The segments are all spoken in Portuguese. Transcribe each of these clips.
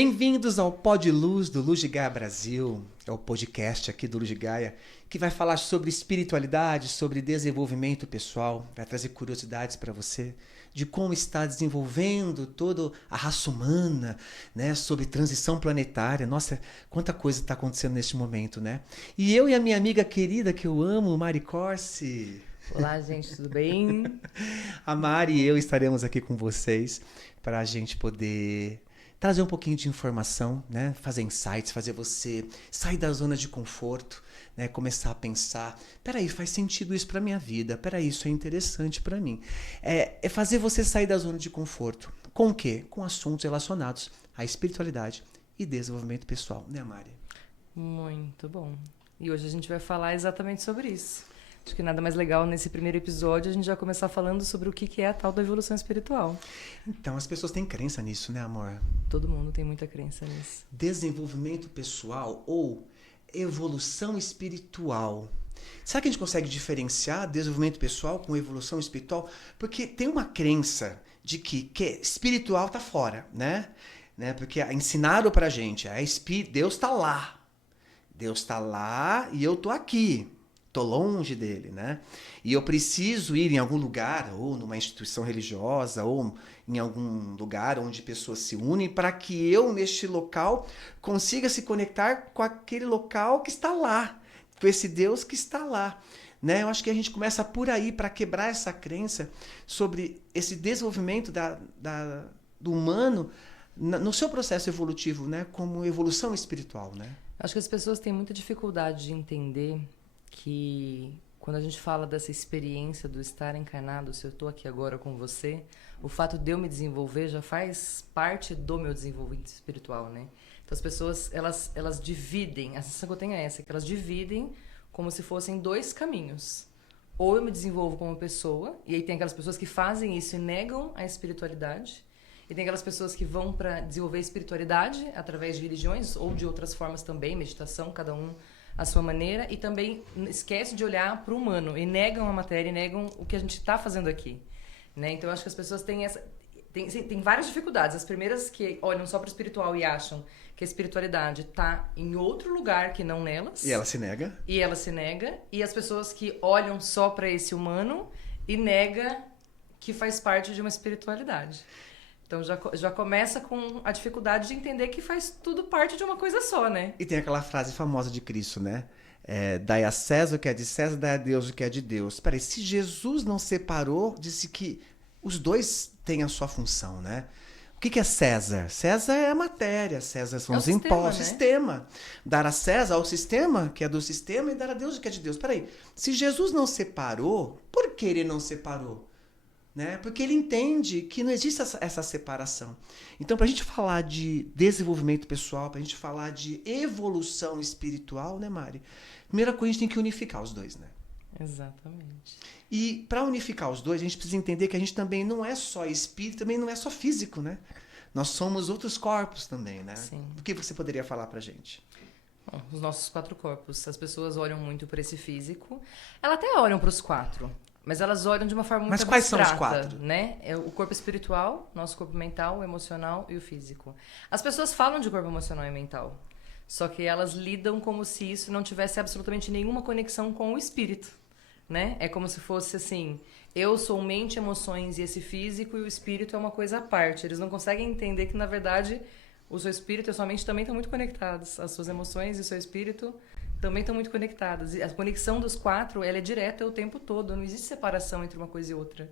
Bem-vindos ao Pod Luz do Luz de Gaia Brasil, é o podcast aqui do Luz de Gaia, que vai falar sobre espiritualidade, sobre desenvolvimento pessoal, vai trazer curiosidades para você de como está desenvolvendo toda a raça humana, né, sobre transição planetária. Nossa, quanta coisa está acontecendo neste momento, né? E eu e a minha amiga querida que eu amo, Mari Corsi. Olá, gente, tudo bem? A Mari e eu estaremos aqui com vocês para a gente poder trazer um pouquinho de informação, né? Fazer insights, fazer você sair da zona de conforto, né? Começar a pensar, peraí, faz sentido isso para minha vida, peraí, isso é interessante para mim. É fazer você sair da zona de conforto. Com o quê? Com assuntos relacionados à espiritualidade e desenvolvimento pessoal, né, Mari? Muito bom. E hoje a gente vai falar exatamente sobre isso. Acho que nada mais legal nesse primeiro episódio a gente já começar falando sobre o que é a tal da evolução espiritual. Então, as pessoas têm crença nisso, né, amor? Todo mundo tem muita crença nisso. Desenvolvimento pessoal ou evolução espiritual. Será que a gente consegue diferenciar desenvolvimento pessoal com evolução espiritual? Porque tem uma crença de que espiritual tá fora, né? Porque ensinaram pra gente, Deus tá lá. Deus tá lá e eu tô aqui. Tô longe dele, né? E eu preciso ir em algum lugar, ou numa instituição religiosa, ou em algum lugar onde pessoas se unem, para que eu, neste local, consiga se conectar com aquele local que está lá, com esse Deus que está lá. Né? Eu acho que a gente começa por aí, para quebrar essa crença sobre esse desenvolvimento do humano no seu processo evolutivo, né? Como evolução espiritual, né? Acho que as pessoas têm muita dificuldade de entender que quando a gente fala dessa experiência do estar encarnado, se eu estou aqui agora com você, o fato de eu me desenvolver já faz parte do meu desenvolvimento espiritual, né? Então as pessoas, elas dividem, a sensação que eu tenho é essa, que elas dividem como se fossem dois caminhos. Ou eu me desenvolvo como pessoa, e aí tem aquelas pessoas que fazem isso e negam a espiritualidade, e tem aquelas pessoas que vão para desenvolver a espiritualidade através de religiões ou de outras formas também, meditação, cada um a sua maneira, e também esquece de olhar para o humano e negam a matéria e negam o que a gente está fazendo aqui, né? Então eu acho que as pessoas têm tem várias dificuldades. As primeiras que olham só para o espiritual e acham que a espiritualidade está em outro lugar que não nelas. E ela se nega. E as pessoas que olham só para esse humano e nega que faz parte de uma espiritualidade. Então já começa com a dificuldade de entender que faz tudo parte de uma coisa só, né? E tem aquela frase famosa de Cristo, né? Dai a César o que é de César, dai a Deus o que é de Deus. Peraí, se Jesus não separou, disse que os dois têm a sua função, né? O que é César? César é a matéria, César são os impostos, né? Sistema. Dar a César ao sistema, que é do sistema, e dar a Deus o que é de Deus. Peraí, se Jesus não separou, por que ele não separou? Né? Porque ele entende que não existe essa separação. Então, para a gente falar de desenvolvimento pessoal, para a gente falar de evolução espiritual, né, Mari? Primeira coisa, a gente tem que unificar os dois, né? Exatamente. E para unificar os dois, a gente precisa entender que a gente também não é só espírito, também não é só físico, né? Nós somos outros corpos também, né? Sim. O que você poderia falar pra gente? Bom, os nossos 4 corpos. As pessoas olham muito para esse físico. Elas até olham para os 4. Mas elas olham de uma forma muito abstrata. Mas quais abstrata, são os 4? Né? É o corpo espiritual, nosso corpo mental, o emocional e o físico. As pessoas falam de corpo emocional e mental. Só que elas lidam como se isso não tivesse absolutamente nenhuma conexão com o espírito. Né? É como se fosse assim, eu sou mente, emoções e esse físico, e o espírito é uma coisa à parte. Eles não conseguem entender que, na verdade, o seu espírito e a sua mente também estão muito conectados. As suas emoções e o seu espírito também estão muito conectadas. E a conexão dos 4, ela é direta o tempo todo. Não existe separação entre uma coisa e outra,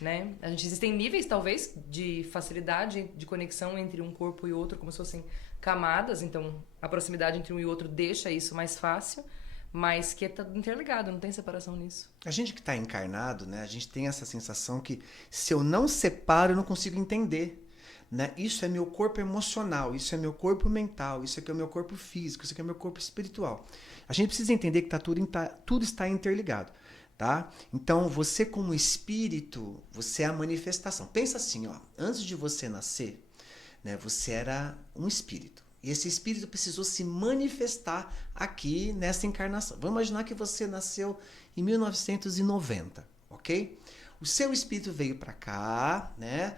né? Existem níveis, talvez, de facilidade de conexão entre um corpo e outro, como se fossem camadas. Então, a proximidade entre um e outro deixa isso mais fácil, mas que é tudo interligado, não tem separação nisso. A gente que está encarnado, né? A gente tem essa sensação que se eu não separo, eu não consigo entender. Né? Isso é meu corpo emocional, isso é meu corpo mental, isso aqui é meu corpo físico, isso aqui é meu corpo espiritual. A gente precisa entender que tudo está interligado, tá? Então, você como espírito, você é a manifestação. Pensa assim, ó, antes de você nascer, né, você era um espírito. E esse espírito precisou se manifestar aqui nessa encarnação. Vamos imaginar que você nasceu em 1990, ok? O seu espírito veio para cá, né?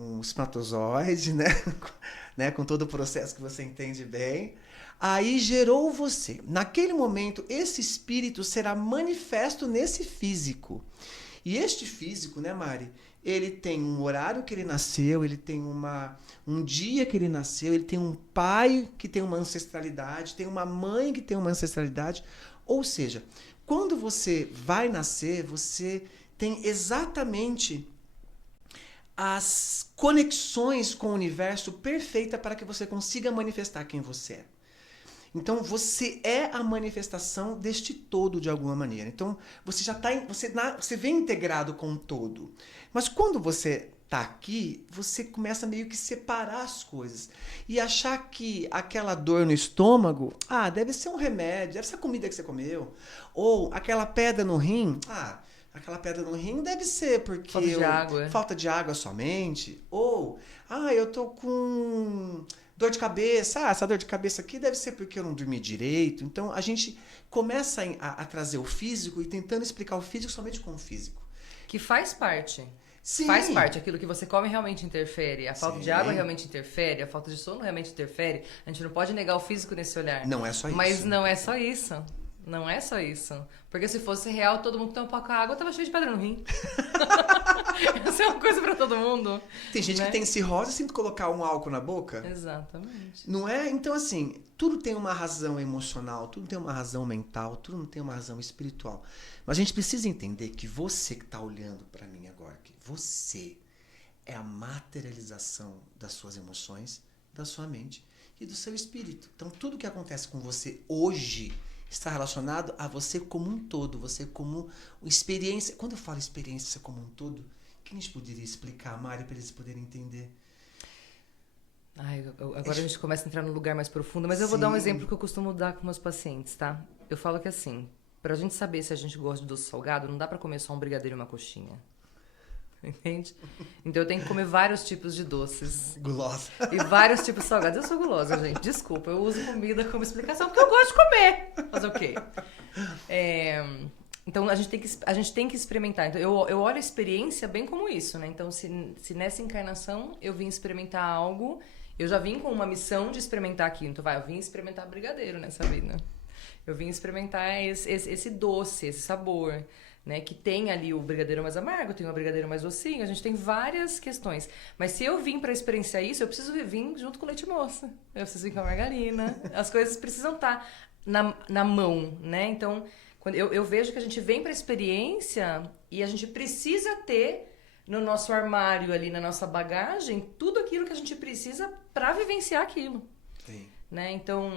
um espermatozoide, né? Né? Com todo o processo que você entende bem. Aí gerou você. Naquele momento, esse espírito será manifesto nesse físico. E este físico, né, Mari? Ele tem um horário que ele nasceu, ele tem um dia que ele nasceu, ele tem um pai que tem uma ancestralidade, tem uma mãe que tem uma ancestralidade. Ou seja, quando você vai nascer, você tem exatamente as conexões com o universo perfeita para que você consiga manifestar quem você é. Então, você é a manifestação deste todo de alguma maneira. Então, você já está, você vem integrado com o todo. Mas quando você está aqui, você começa meio que separar as coisas e achar que aquela dor no estômago, deve ser um remédio, deve ser a comida que você comeu, ou aquela pedra no rim, aquela pedra no rim deve ser porque falta de água somente, ou eu tô com dor de cabeça, essa dor de cabeça aqui deve ser porque eu não dormi direito. Então, a gente começa a trazer o físico e tentando explicar o físico somente com o físico. Que faz parte. Sim. Faz parte. Aquilo que você come realmente interfere. A falta Sim. de água realmente interfere. A falta de sono realmente interfere. A gente não pode negar o físico nesse olhar. Não é só isso. Mas não é só isso. Não é só isso. Porque se fosse real, todo mundo que toma um pouco de água tava cheio de pedra no rim. Essa é uma coisa pra todo mundo. Tem gente que tem cirrose sem colocar um álcool na boca. Exatamente. Não é? Então, assim, tudo tem uma razão emocional, tudo tem uma razão mental, tudo tem uma razão espiritual. Mas a gente precisa entender que você que está olhando para mim agora, que você é a materialização das suas emoções, da sua mente e do seu espírito. Então, tudo que acontece com você hoje está relacionado a você como um todo, você como experiência. Quando eu falo experiência como um todo, quem a gente poderia explicar, Mari, para eles poderem entender? Agora a gente começa a entrar num lugar mais profundo, mas eu vou dar um exemplo que eu costumo dar com meus pacientes, tá? Eu falo que assim, pra gente saber se a gente gosta de doce salgado, não dá pra comer só um brigadeiro e uma coxinha. Entende? Então eu tenho que comer vários tipos de doces. Gulosa. E vários tipos de salgados. Eu sou gulosa, gente. Desculpa, eu uso comida como explicação porque eu gosto de comer. Fazer o quê? Então a gente tem que experimentar. Então, eu olho a experiência bem como isso, né? Então se nessa encarnação eu vim experimentar algo, eu já vim com uma missão de experimentar aquilo. Então eu vim experimentar brigadeiro nessa vida. Eu vim experimentar esse doce, esse sabor. Né, que tem ali o brigadeiro mais amargo, tem o brigadeiro mais docinho, a gente tem várias questões. Mas se eu vim para experienciar isso, eu preciso vir junto com o leite moça. Eu preciso vir com a margarina. As coisas precisam estar na mão, né? Então, quando eu vejo que a gente vem para a experiência e a gente precisa ter no nosso armário ali, na nossa bagagem, tudo aquilo que a gente precisa para vivenciar aquilo. Sim. Né? Então...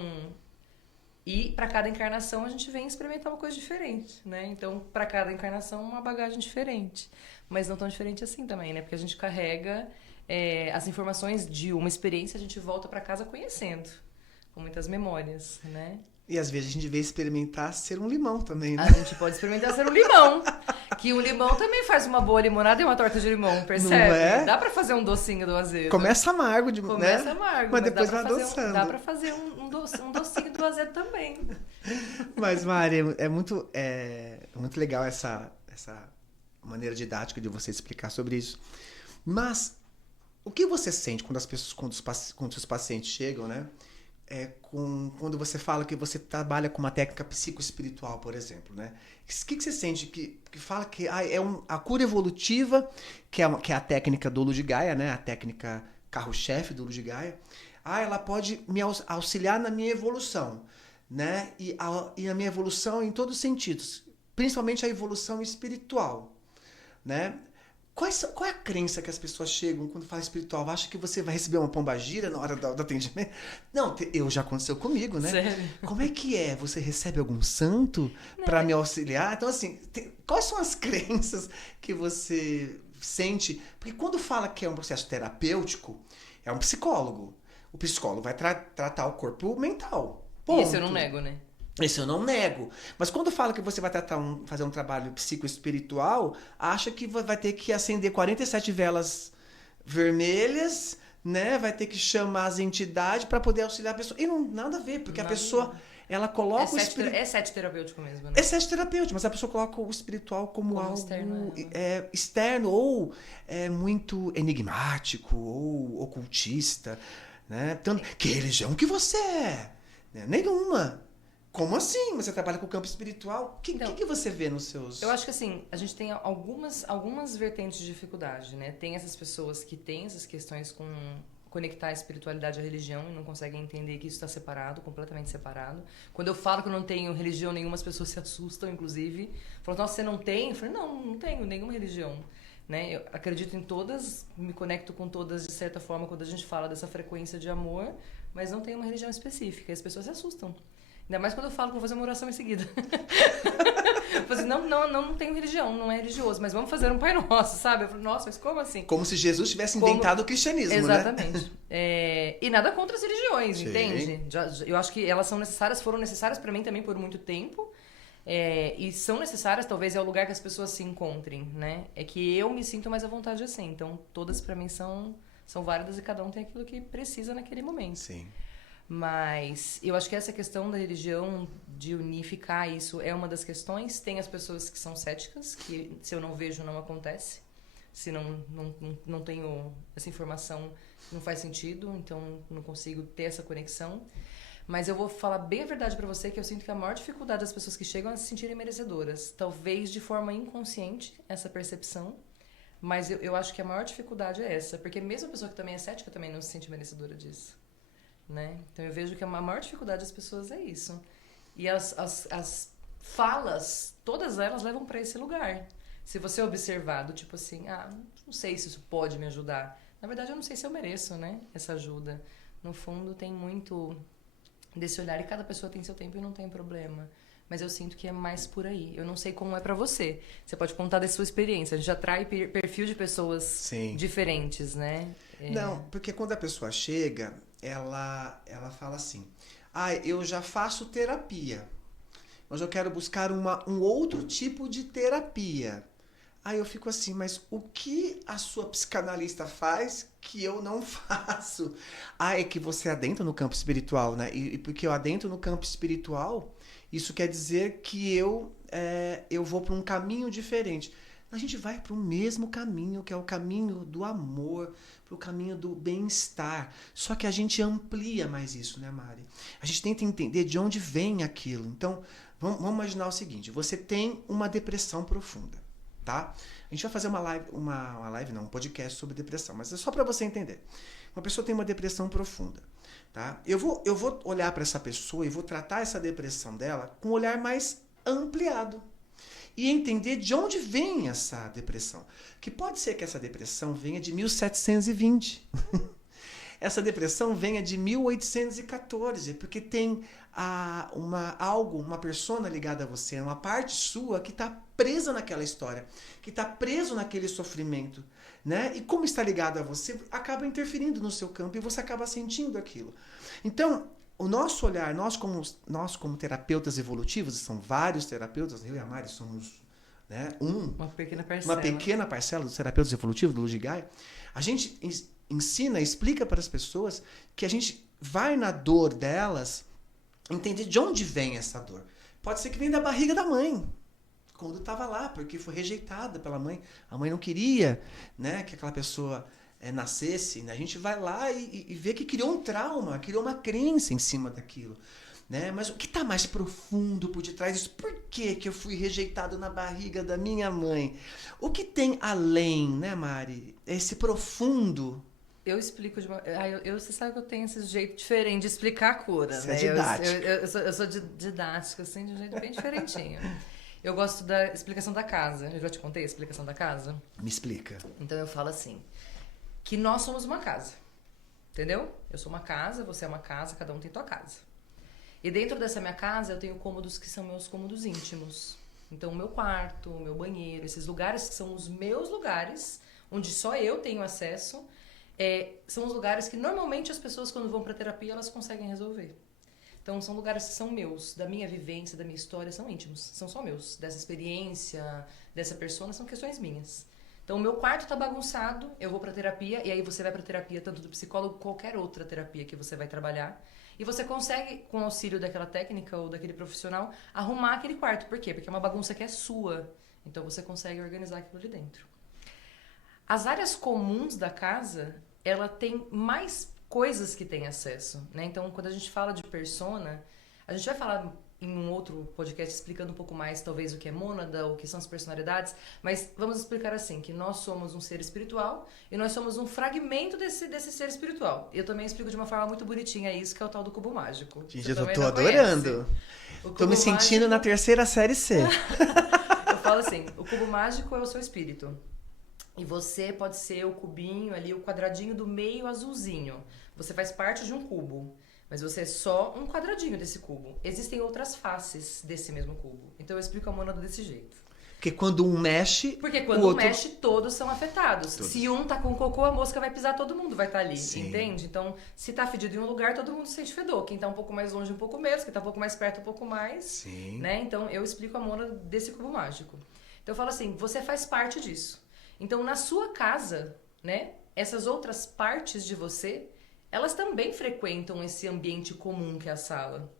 E para cada encarnação a gente vem experimentar uma coisa diferente, né? Então, para cada encarnação uma bagagem diferente. Mas não tão diferente assim também, né? Porque a gente carrega as informações de uma experiência, a gente volta para casa conhecendo, com muitas memórias, né? E às vezes a gente vê experimentar ser um limão também, né? A gente pode experimentar ser um limão. Que um limão também faz uma boa limonada e uma torta de limão, percebe? Não é? Dá pra fazer um docinho do azedo. Começa amargo, Começa né? amargo, mas depois vai adoçando. Dá pra fazer um docinho do azedo também. Mas, Mari, é muito legal essa maneira didática de você explicar sobre isso. Mas o que você sente quando os seus pacientes chegam, né? Quando você fala que você trabalha com uma técnica psicoespiritual, por exemplo, né? O que você sente que fala que a cura evolutiva, que é a técnica do Lud Gaya, né? A técnica carro-chefe do Lud Gaya, ela pode me auxiliar na minha evolução, né? E a minha evolução em todos os sentidos, principalmente a evolução espiritual, né? Qual é a crença que as pessoas chegam quando fala espiritual? Acha que você vai receber uma pombagira na hora do atendimento? Não, já aconteceu comigo, né? Sério? Como é que é? Você recebe algum santo para me auxiliar? Então, assim, quais são as crenças que você sente? Porque quando fala que é um processo terapêutico, é um psicólogo. O psicólogo vai tratar o corpo mental. Ponto. Isso eu não nego, né? Isso eu não nego. Mas quando fala que você vai fazer um trabalho psicoespiritual, acha que vai ter que acender 47 velas vermelhas, né? Vai ter que chamar as entidades para poder auxiliar a pessoa. E não nada a ver, porque a pessoa ela coloca o espiritual... É sete terapêutico mesmo, né? É sete terapêutico, mas a pessoa coloca o espiritual como algo externo ou muito enigmático ou ocultista, né? Tanto, que religião que você é? Né? Nenhuma. Como assim? Você trabalha com o campo espiritual? O que você vê nos seus... Eu acho que assim, a gente tem algumas vertentes de dificuldade, né? Tem essas pessoas que têm essas questões com conectar a espiritualidade à religião e não conseguem entender que isso está separado, completamente separado. Quando eu falo que eu não tenho religião nenhuma, as pessoas se assustam, inclusive. Falam, nossa, você não tem? Eu falei, não tenho nenhuma religião. Né? Eu acredito em todas, me conecto com todas de certa forma quando a gente fala dessa frequência de amor, mas não tenho uma religião específica. E as pessoas se assustam. Ainda mais quando eu falo que vou fazer uma oração em seguida. Eu falo assim, não tenho religião, não é religioso, mas vamos fazer um Pai Nosso, sabe? Eu falo, nossa, mas como assim? Como se Jesus tivesse inventado o cristianismo, exatamente. Né? E nada contra as religiões, Sim. Entende? Eu acho que elas foram necessárias para mim também por muito tempo. E são necessárias, talvez é o lugar que as pessoas se encontrem, né? É que eu me sinto mais à vontade assim. Então, todas para mim são válidas e cada um tem aquilo que precisa naquele momento. Sim. Mas eu acho que essa questão da religião, de unificar isso, é uma das questões. Tem as pessoas que são céticas, que se eu não vejo, não acontece. Se não tenho essa informação, não faz sentido, então não consigo ter essa conexão. Mas eu vou falar bem a verdade pra você, que eu sinto que a maior dificuldade das pessoas que chegam é se sentirem merecedoras. Talvez de forma inconsciente, essa percepção. Mas eu acho que a maior dificuldade é essa. Porque mesmo a pessoa que também é cética também não se sente merecedora disso. Né? Então eu vejo que a maior dificuldade das pessoas é isso. E as falas, todas elas levam para esse lugar. Se você observar do tipo assim, não sei se isso pode me ajudar. Na verdade, eu não sei se eu mereço, né, essa ajuda. No fundo, tem muito desse olhar e cada pessoa tem seu tempo e não tem problema. Mas eu sinto que é mais por aí. Eu não sei como é pra você. Você pode contar da sua experiência. A gente atrai perfil de pessoas Sim. diferentes, né? Não, porque quando a pessoa chega, ela fala assim, eu já faço terapia, mas eu quero buscar um outro tipo de terapia. Aí eu fico assim, mas o que a sua psicanalista faz que eu não faço? É que você adentra no campo espiritual, né? E porque eu adentro no campo espiritual, isso quer dizer que eu vou para um caminho diferente. A gente vai para o mesmo caminho, que é o caminho do amor, para o caminho do bem-estar. Só que a gente amplia mais isso, né, Mari? A gente tenta entender de onde vem aquilo. Então, vamos imaginar o seguinte, você tem uma depressão profunda, tá? A gente vai fazer um podcast sobre depressão, mas é só para você entender. Uma pessoa tem uma depressão profunda, tá? Eu vou olhar para essa pessoa e vou tratar essa depressão dela com um olhar mais ampliado e entender de onde vem essa depressão. Que pode ser que essa depressão venha de 1720. Essa depressão venha de 1814, porque tem uma persona ligada a você, uma parte sua que está presa naquela história, que está preso naquele sofrimento, né? E como está ligado a você, acaba interferindo no seu campo e você acaba sentindo aquilo. Então, o nosso olhar, nós como terapeutas evolutivos, são vários terapeutas, eu e a Mari somos, né, uma pequena parcela dos terapeutas evolutivos do Lujigai, a gente ensina, explica para as pessoas que a gente vai na dor delas, entender de onde vem essa dor. Pode ser que venha da barriga da mãe, quando estava lá, porque foi rejeitada pela mãe. A mãe não queria, né, que aquela pessoa nascesse. Né? A gente vai lá e vê que criou um trauma, criou uma crença em cima daquilo. Né? Mas o que está mais profundo por detrás disso? Por que eu fui rejeitado na barriga da minha mãe? O que tem além, né, Mari? Esse profundo. Eu explico de uma... Você sabe que eu tenho esse jeito diferente de explicar a cura. Você né? é didática. Eu sou didática, assim, de um jeito bem diferentinho. Eu gosto da explicação da casa. Eu já te contei a explicação da casa? Me explica. Então eu falo assim, que nós somos uma casa, entendeu? Eu sou uma casa, você é uma casa, cada um tem sua casa. E dentro dessa minha casa eu tenho cômodos que são meus cômodos íntimos. Então o meu quarto, o meu banheiro, esses lugares que são os meus lugares, onde só eu tenho acesso, são os lugares que normalmente as pessoas quando vão para terapia elas conseguem resolver. Então são lugares que são meus, da minha vivência, da minha história, são íntimos, são só meus. Dessa experiência, dessa persona, são questões minhas. Então, o meu quarto tá bagunçado, eu vou pra terapia, e aí você vai pra terapia, tanto do psicólogo, qualquer outra terapia que você vai trabalhar. E você consegue, com o auxílio daquela técnica ou daquele profissional, arrumar aquele quarto. Por quê? Porque é uma bagunça que é sua. Então, você consegue organizar aquilo ali dentro. As áreas comuns da casa, ela tem mais coisas que tem acesso, né? Então, quando a gente fala de persona, a gente vai falar em um outro podcast explicando um pouco mais, talvez, o que é mônada, o que são as personalidades, mas vamos explicar assim, que nós somos um ser espiritual e nós somos um fragmento desse ser espiritual. Eu também explico de uma forma muito bonitinha isso, que é o tal do cubo mágico. Gente, eu tô adorando. Tô me sentindo na terceira série C. Eu falo assim, o cubo mágico é o seu espírito. E você pode ser o cubinho ali, o quadradinho do meio azulzinho. Você faz parte de um cubo. Mas você é só um quadradinho desse cubo. Existem outras faces desse mesmo cubo. Então eu explico a mônada desse jeito. Porque quando um mexe... Porque quando o outro... mexe, todos são afetados. Todos. Se um tá com cocô, a mosca vai pisar, todo mundo vai estar ali. Sim. Entende? Então, se tá fedido em um lugar, todo mundo sente fedor. Quem tá um pouco mais longe, um pouco menos. Quem tá um pouco mais perto, um pouco mais. Sim. Né? Então, eu explico a mônada desse cubo mágico. Então, eu falo assim, você faz parte disso. Então, na sua casa, né? Essas outras partes de você... elas também frequentam esse ambiente comum que é a sala.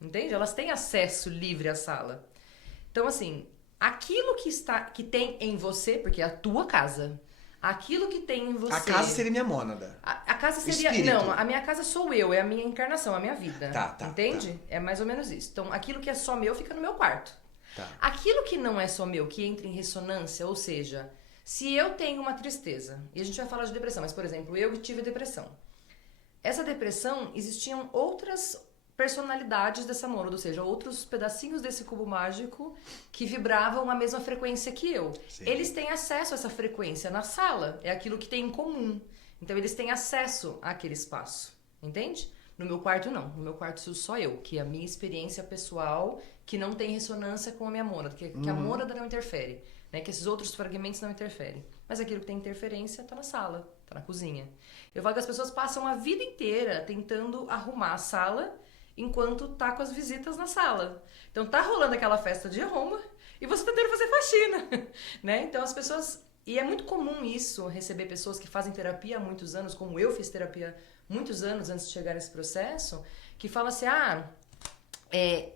Entende? Elas têm acesso livre à sala. Então, assim, aquilo que tem em você, porque é a tua casa, aquilo que tem em você... A casa seria minha mônada. A casa seria... Espírito. Não, a minha casa sou eu, é a minha encarnação, a minha vida. Tá. Entende? Tá. É mais ou menos isso. Então, aquilo que é só meu fica no meu quarto. Tá. Aquilo que não é só meu, que entra em ressonância, ou seja, se eu tenho uma tristeza, e a gente vai falar de depressão, mas, por exemplo, eu que tive depressão. Essa depressão, existiam outras personalidades dessa mônada, ou seja, outros pedacinhos desse cubo mágico que vibravam a mesma frequência que eu. Sim. Eles têm acesso a essa frequência na sala, é aquilo que tem em comum. Então, eles têm acesso àquele espaço, entende? No meu quarto, não. No meu quarto sou só eu, que é a minha experiência pessoal, que não tem ressonância com a minha mônada, que a mônada não interfere, né? Que esses outros fragmentos não interferem. Mas aquilo que tem interferência está na sala, está na cozinha. Eu falo que as pessoas passam a vida inteira tentando arrumar a sala enquanto tá com as visitas na sala. Então tá rolando aquela festa de arruma e você tá tentando fazer faxina, né? Então as pessoas... E é muito comum isso, receber pessoas que fazem terapia há muitos anos, como eu fiz terapia muitos anos antes de chegar nesse processo, que falam assim,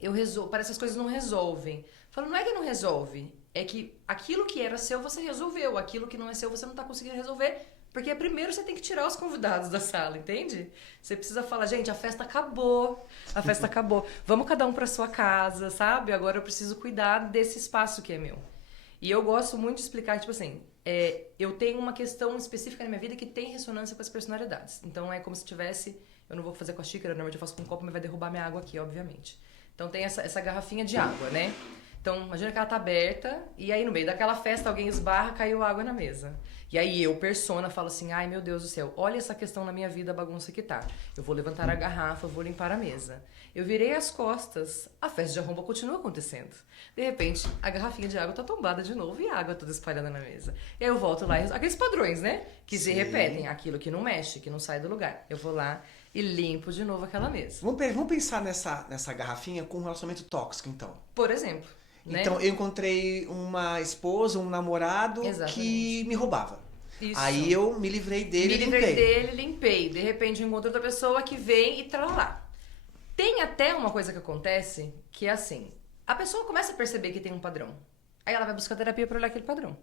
eu resolvo, parece que as coisas não resolvem. Eu falo, não é que não resolve, é que aquilo que era seu você resolveu, aquilo que não é seu você não tá conseguindo resolver, porque primeiro você tem que tirar os convidados da sala, entende? Você precisa falar, gente, a festa acabou, vamos cada um pra sua casa, sabe? Agora eu preciso cuidar desse espaço que é meu. E eu gosto muito de explicar, tipo assim, eu tenho uma questão específica na minha vida que tem ressonância com as personalidades. Então é como se tivesse, eu não vou fazer com a xícara, normalmente eu faço com um copo, mas vai derrubar minha água aqui, obviamente. Então tem essa garrafinha de água, né? Então, imagina que ela tá aberta e aí no meio daquela festa alguém esbarra, caiu água na mesa. E aí eu, persona, falo assim, ai meu Deus do céu, olha essa questão na minha vida, a bagunça que tá. Eu vou levantar a garrafa, vou limpar a mesa. Eu virei as costas, a festa de arromba continua acontecendo. De repente, a garrafinha de água tá tombada de novo e a água toda espalhada na mesa. E aí eu volto lá, aqueles padrões, né? Que se repetem, aquilo que não mexe, que não sai do lugar. Eu vou lá e limpo de novo aquela mesa. Vamos pensar nessa garrafinha com um relacionamento tóxico, então. Por exemplo. Então, né? eu encontrei uma esposa, um namorado que me roubava. Isso. Aí eu me livrei dele e limpei. De repente, eu encontro outra pessoa que vem e tralá. Tem até uma coisa que acontece que é assim. A pessoa começa a perceber que tem um padrão. Aí ela vai buscar terapia para olhar aquele padrão.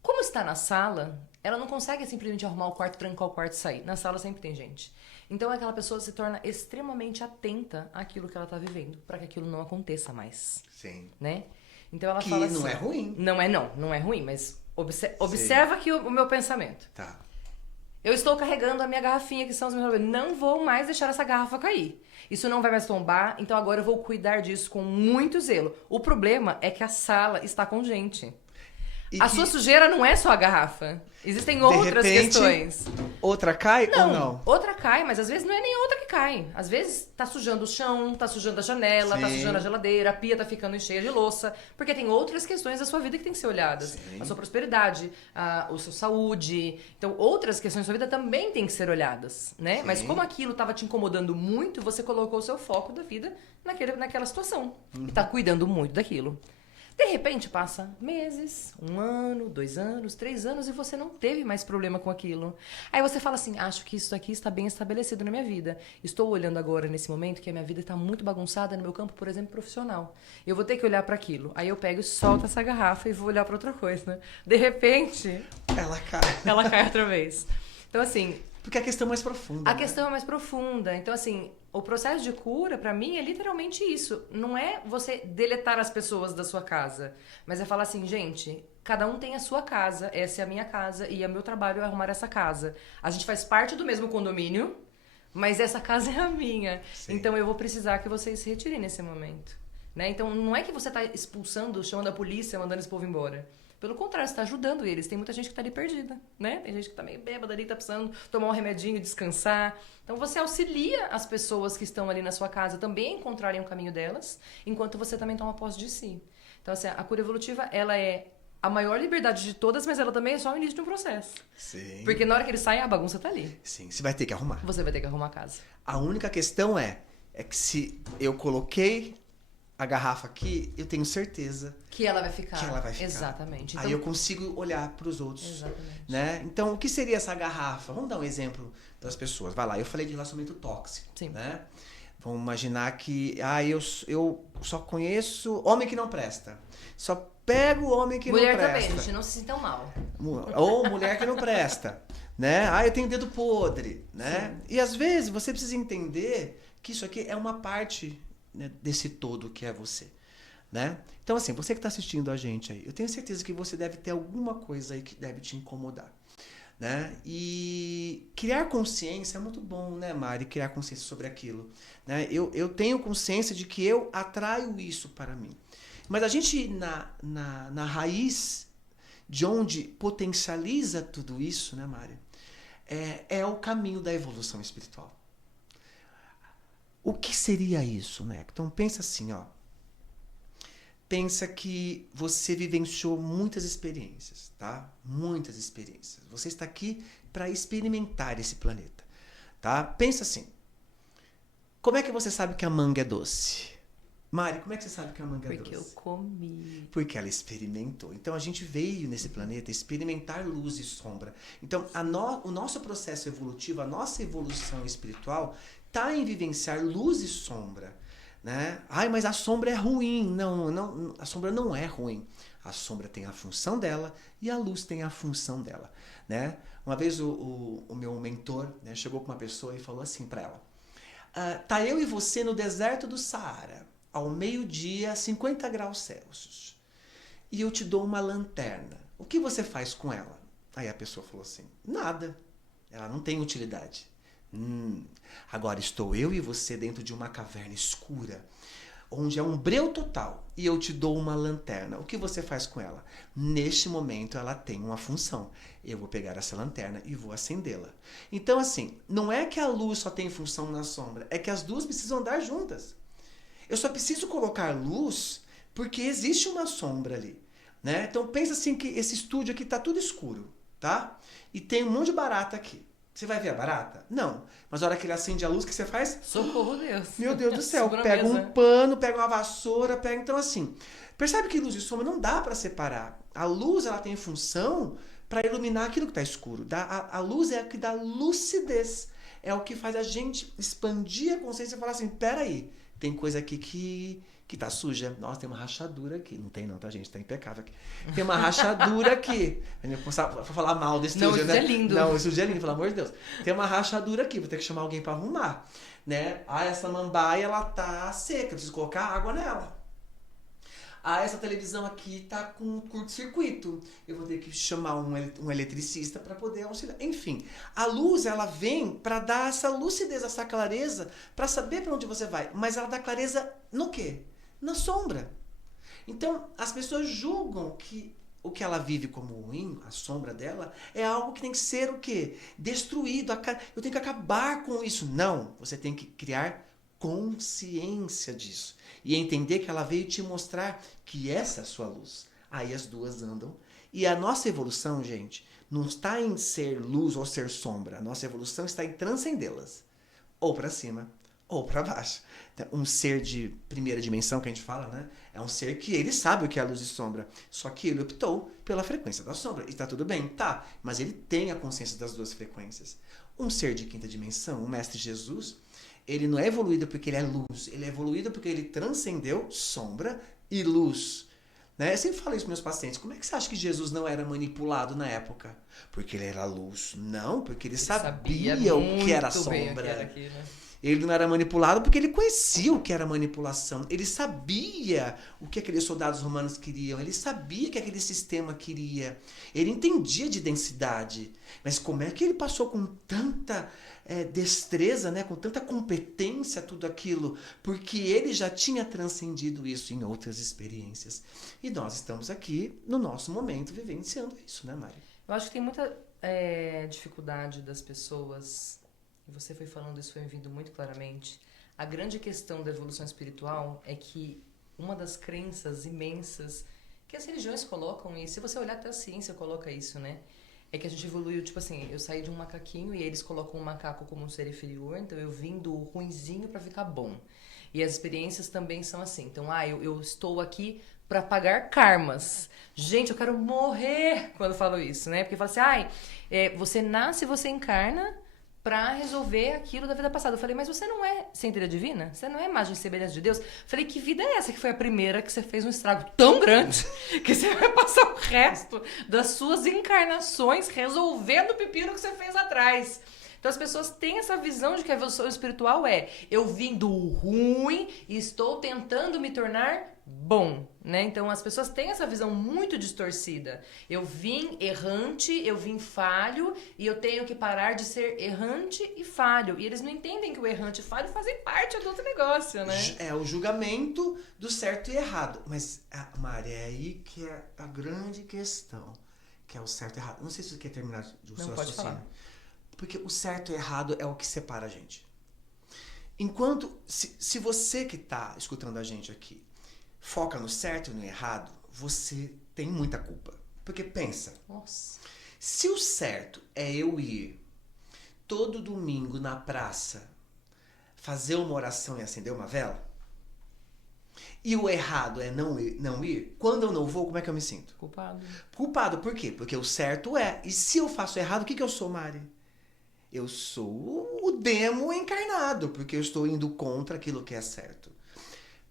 Como está na sala, ela não consegue simplesmente arrumar o quarto, trancar o quarto e sair. Na sala sempre tem gente. Então aquela pessoa se torna extremamente atenta àquilo que ela está vivendo, para que aquilo não aconteça mais. Sim. Né? Então ela que fala assim... não é ruim. Não é ruim, mas observa aqui o meu pensamento. Tá. Eu estou carregando a minha garrafinha, que são os meus problemas. Não vou mais deixar essa garrafa cair. Isso não vai mais tombar, então agora eu vou cuidar disso com muito zelo. O problema é que a sala está com gente. Sua sujeira não é só a garrafa. Existem outras questões. Outra cai ou não? Outra cai, mas às vezes não é nem outra que cai. Às vezes tá sujando o chão, tá sujando a janela, Sim. tá sujando a geladeira, a pia tá ficando cheia de louça. Porque tem outras questões da sua vida que tem que ser olhadas. Sim. A sua prosperidade, a sua saúde. Então, outras questões da sua vida também tem que ser olhadas, né? Sim. Mas como aquilo tava te incomodando muito, você colocou o seu foco da vida naquela situação. E tá cuidando muito daquilo. De repente passa meses, 1 ano, 2 anos, 3 anos e você não teve mais problema com aquilo. Aí você fala assim, acho que isso aqui está bem estabelecido na minha vida. Estou olhando agora nesse momento que a minha vida está muito bagunçada no meu campo, por exemplo, profissional. Eu vou ter que olhar para aquilo. Aí eu pego e solto essa garrafa e vou olhar para outra coisa. De repente, ela cai outra vez. Então assim, porque a questão é mais profunda. A questão é mais profunda. Então, assim, o processo de cura, pra mim, é literalmente isso. Não é você deletar as pessoas da sua casa, mas é falar assim, gente, cada um tem a sua casa, essa é a minha casa e o meu trabalho é arrumar essa casa. A gente faz parte do mesmo condomínio, mas essa casa é a minha. Sim. Então, eu vou precisar que vocês se retirem nesse momento. Né? Então, não é que você tá expulsando, chamando a polícia, mandando esse povo embora. Pelo contrário, você está ajudando eles. Tem muita gente que está ali perdida, né? Tem gente que está meio bêbada ali, está precisando tomar um remedinho, descansar. Então, você auxilia as pessoas que estão ali na sua casa também a encontrarem o caminho delas, enquanto você também toma posse de si. Então, assim, a cura evolutiva, ela é a maior liberdade de todas, mas ela também é só o início de um processo. Sim. Porque na hora que eles saem, a bagunça tá ali. Sim, você vai ter que arrumar. Você vai ter que arrumar a casa. A única questão é que se eu coloquei a garrafa aqui, eu tenho certeza que ela vai ficar. Que ela vai ficar. Exatamente. Então, aí eu consigo olhar para os outros. Exatamente. Né? Então, o que seria essa garrafa? Vamos dar um exemplo para as pessoas. Vai lá, eu falei de relacionamento tóxico. Sim. Né? Vamos imaginar que eu só conheço homem que não presta. Só pego homem que mulher não presta. Mulher também, gente, não se sintam mal. Ou mulher que não presta. Né? Eu tenho dedo podre. Né? E às vezes você precisa entender que isso aqui é uma parte, né, desse todo que é você. Né? Então, assim, você que está assistindo a gente aí, eu tenho certeza que você deve ter alguma coisa aí que deve te incomodar. Né? E criar consciência é muito bom, né, Mari? Criar consciência sobre aquilo. Né? Eu tenho consciência de que eu atraio isso para mim. Mas a gente, na raiz de onde potencializa tudo isso, né, Mari? É o caminho da evolução espiritual. O que seria isso, né? Então, pensa assim, ó. Pensa que você vivenciou muitas experiências, tá? Muitas experiências. Você está aqui para experimentar esse planeta, tá? Pensa assim. Como é que você sabe que a manga é doce? Mari, como é que você sabe que a manga é doce? Porque eu comi. Porque ela experimentou. Então, a gente veio nesse planeta experimentar luz e sombra. Então, o nosso processo evolutivo, a nossa evolução espiritual está em vivenciar luz e sombra. Né? Mas a sombra é ruim. Não, a sombra não é ruim. A sombra tem a função dela e a luz tem a função dela. Né? Uma vez o meu mentor, né, chegou com uma pessoa e falou assim para ela: tá eu e você no deserto do Saara, ao meio-dia, 50 graus Celsius, e eu te dou uma lanterna. O que você faz com ela? Aí a pessoa falou assim: nada. Ela não tem utilidade. Agora estou eu e você dentro de uma caverna escura, onde é um breu total, e eu te dou uma lanterna. O que você faz com ela? Neste momento ela tem uma função. Eu vou pegar essa lanterna e vou acendê-la. Então, assim, não é que a luz só tem função na sombra, é que as duas precisam andar juntas. Eu só preciso colocar luz porque existe uma sombra ali. Né? Então pensa assim que esse estúdio aqui está tudo escuro, tá? E tem um monte de barata aqui. Você vai ver a barata? Não. Mas na hora que ele acende a luz, o que você faz? Socorro, Deus. Meu Deus do céu. Pega um pano, pega uma vassoura, pega... Então, assim, percebe que luz e sombra não dá para separar. A luz, ela tem função para iluminar aquilo que está escuro. A luz é a que dá lucidez. É o que faz a gente expandir a consciência e falar assim, peraí, tem coisa aqui que tá suja. Nossa, tem uma rachadura aqui. Não tem não, tá, gente? Tá impecável aqui. Tem uma rachadura aqui. Vou falar mal desse estúdio, né? Não, isso é lindo. Não, isso é lindo, pelo amor de Deus. Tem uma rachadura aqui, vou ter que chamar alguém pra arrumar. Né? Essa mambaia, ela tá seca, preciso colocar água nela. Essa televisão aqui tá com curto-circuito. Eu vou ter que chamar um eletricista para poder auxiliar. Enfim, a luz, ela vem para dar essa lucidez, essa clareza, para saber para onde você vai. Mas ela dá clareza no quê? Na sombra. Então, as pessoas julgam que o que ela vive como ruim, a sombra dela, é algo que tem que ser o quê? Destruído. Eu tenho que acabar com isso. Não, você tem que criar consciência disso. E entender que ela veio te mostrar que essa é a sua luz. Aí as duas andam. E a nossa evolução, gente, não está em ser luz ou ser sombra. A nossa evolução está em transcendê-las. Ou para cima, ou para baixo. Um ser de primeira dimensão, que a gente fala, né? É um ser que ele sabe o que é luz e sombra. Só que ele optou pela frequência da sombra. E tá tudo bem? Tá. Mas ele tem a consciência das duas frequências. Um ser de quinta dimensão, o Mestre Jesus, ele não é evoluído porque ele é luz. Ele é evoluído porque ele transcendeu sombra e luz. Né? Eu sempre falo isso para meus pacientes. Como é que você acha que Jesus não era manipulado na época? Porque ele era luz? Não, porque ele sabia o que era sombra. Ele não era manipulado porque ele conhecia o que era manipulação. Ele sabia o que aqueles soldados romanos queriam. Ele sabia o que aquele sistema queria. Ele entendia de densidade. Mas como é que ele passou com tanta destreza, né? Com tanta competência tudo aquilo? Porque ele já tinha transcendido isso em outras experiências. E nós estamos aqui, no nosso momento, vivenciando isso, né, Mari? Eu acho que tem muita dificuldade das pessoas... E você foi falando isso, foi me vindo muito claramente. A grande questão da evolução espiritual é que uma das crenças imensas que as religiões colocam, e se você olhar até a ciência coloca isso, né? É que a gente evoluiu, tipo assim, eu saí de um macaquinho e eles colocam um macaco como um ser inferior, então eu vim do ruinzinho pra ficar bom. E as experiências também são assim. Então, eu estou aqui pra pagar karmas. Gente, eu quero morrer quando eu falo isso, né? Porque fala assim, você nasce, você encarna pra resolver aquilo da vida passada. Eu falei, mas você não é centelha divina? Você não é imagem e semelhança de Deus? Eu falei, que vida é essa que foi a primeira que você fez um estrago tão grande que você vai passar o resto das suas encarnações resolvendo o pepino que você fez atrás? Então as pessoas têm essa visão de que a evolução espiritual eu vim do ruim e estou tentando me tornar bom, né? Então as pessoas têm essa visão muito distorcida. Eu vim errante, eu vim falho e eu tenho que parar de ser errante e falho. E eles não entendem que o errante e falho fazem parte do outro negócio, né? É o julgamento do certo e errado. Mas, Mari, é aí que é a grande questão, que é o certo e errado. Não sei se você quer terminar o seu raciocínio. Falar. Porque o certo e errado é o que separa a gente. Enquanto, se você que está escutando a gente aqui foca no certo e no errado, você tem muita culpa. Porque pensa, nossa, se o certo é eu ir todo domingo na praça fazer uma oração e acender uma vela, e o errado é não ir, quando eu não vou, como é que eu me sinto? Culpado. Culpado, por quê? Porque o certo é. E se eu faço errado, o que eu sou, Mari? Eu sou o demo encarnado, porque eu estou indo contra aquilo que é certo.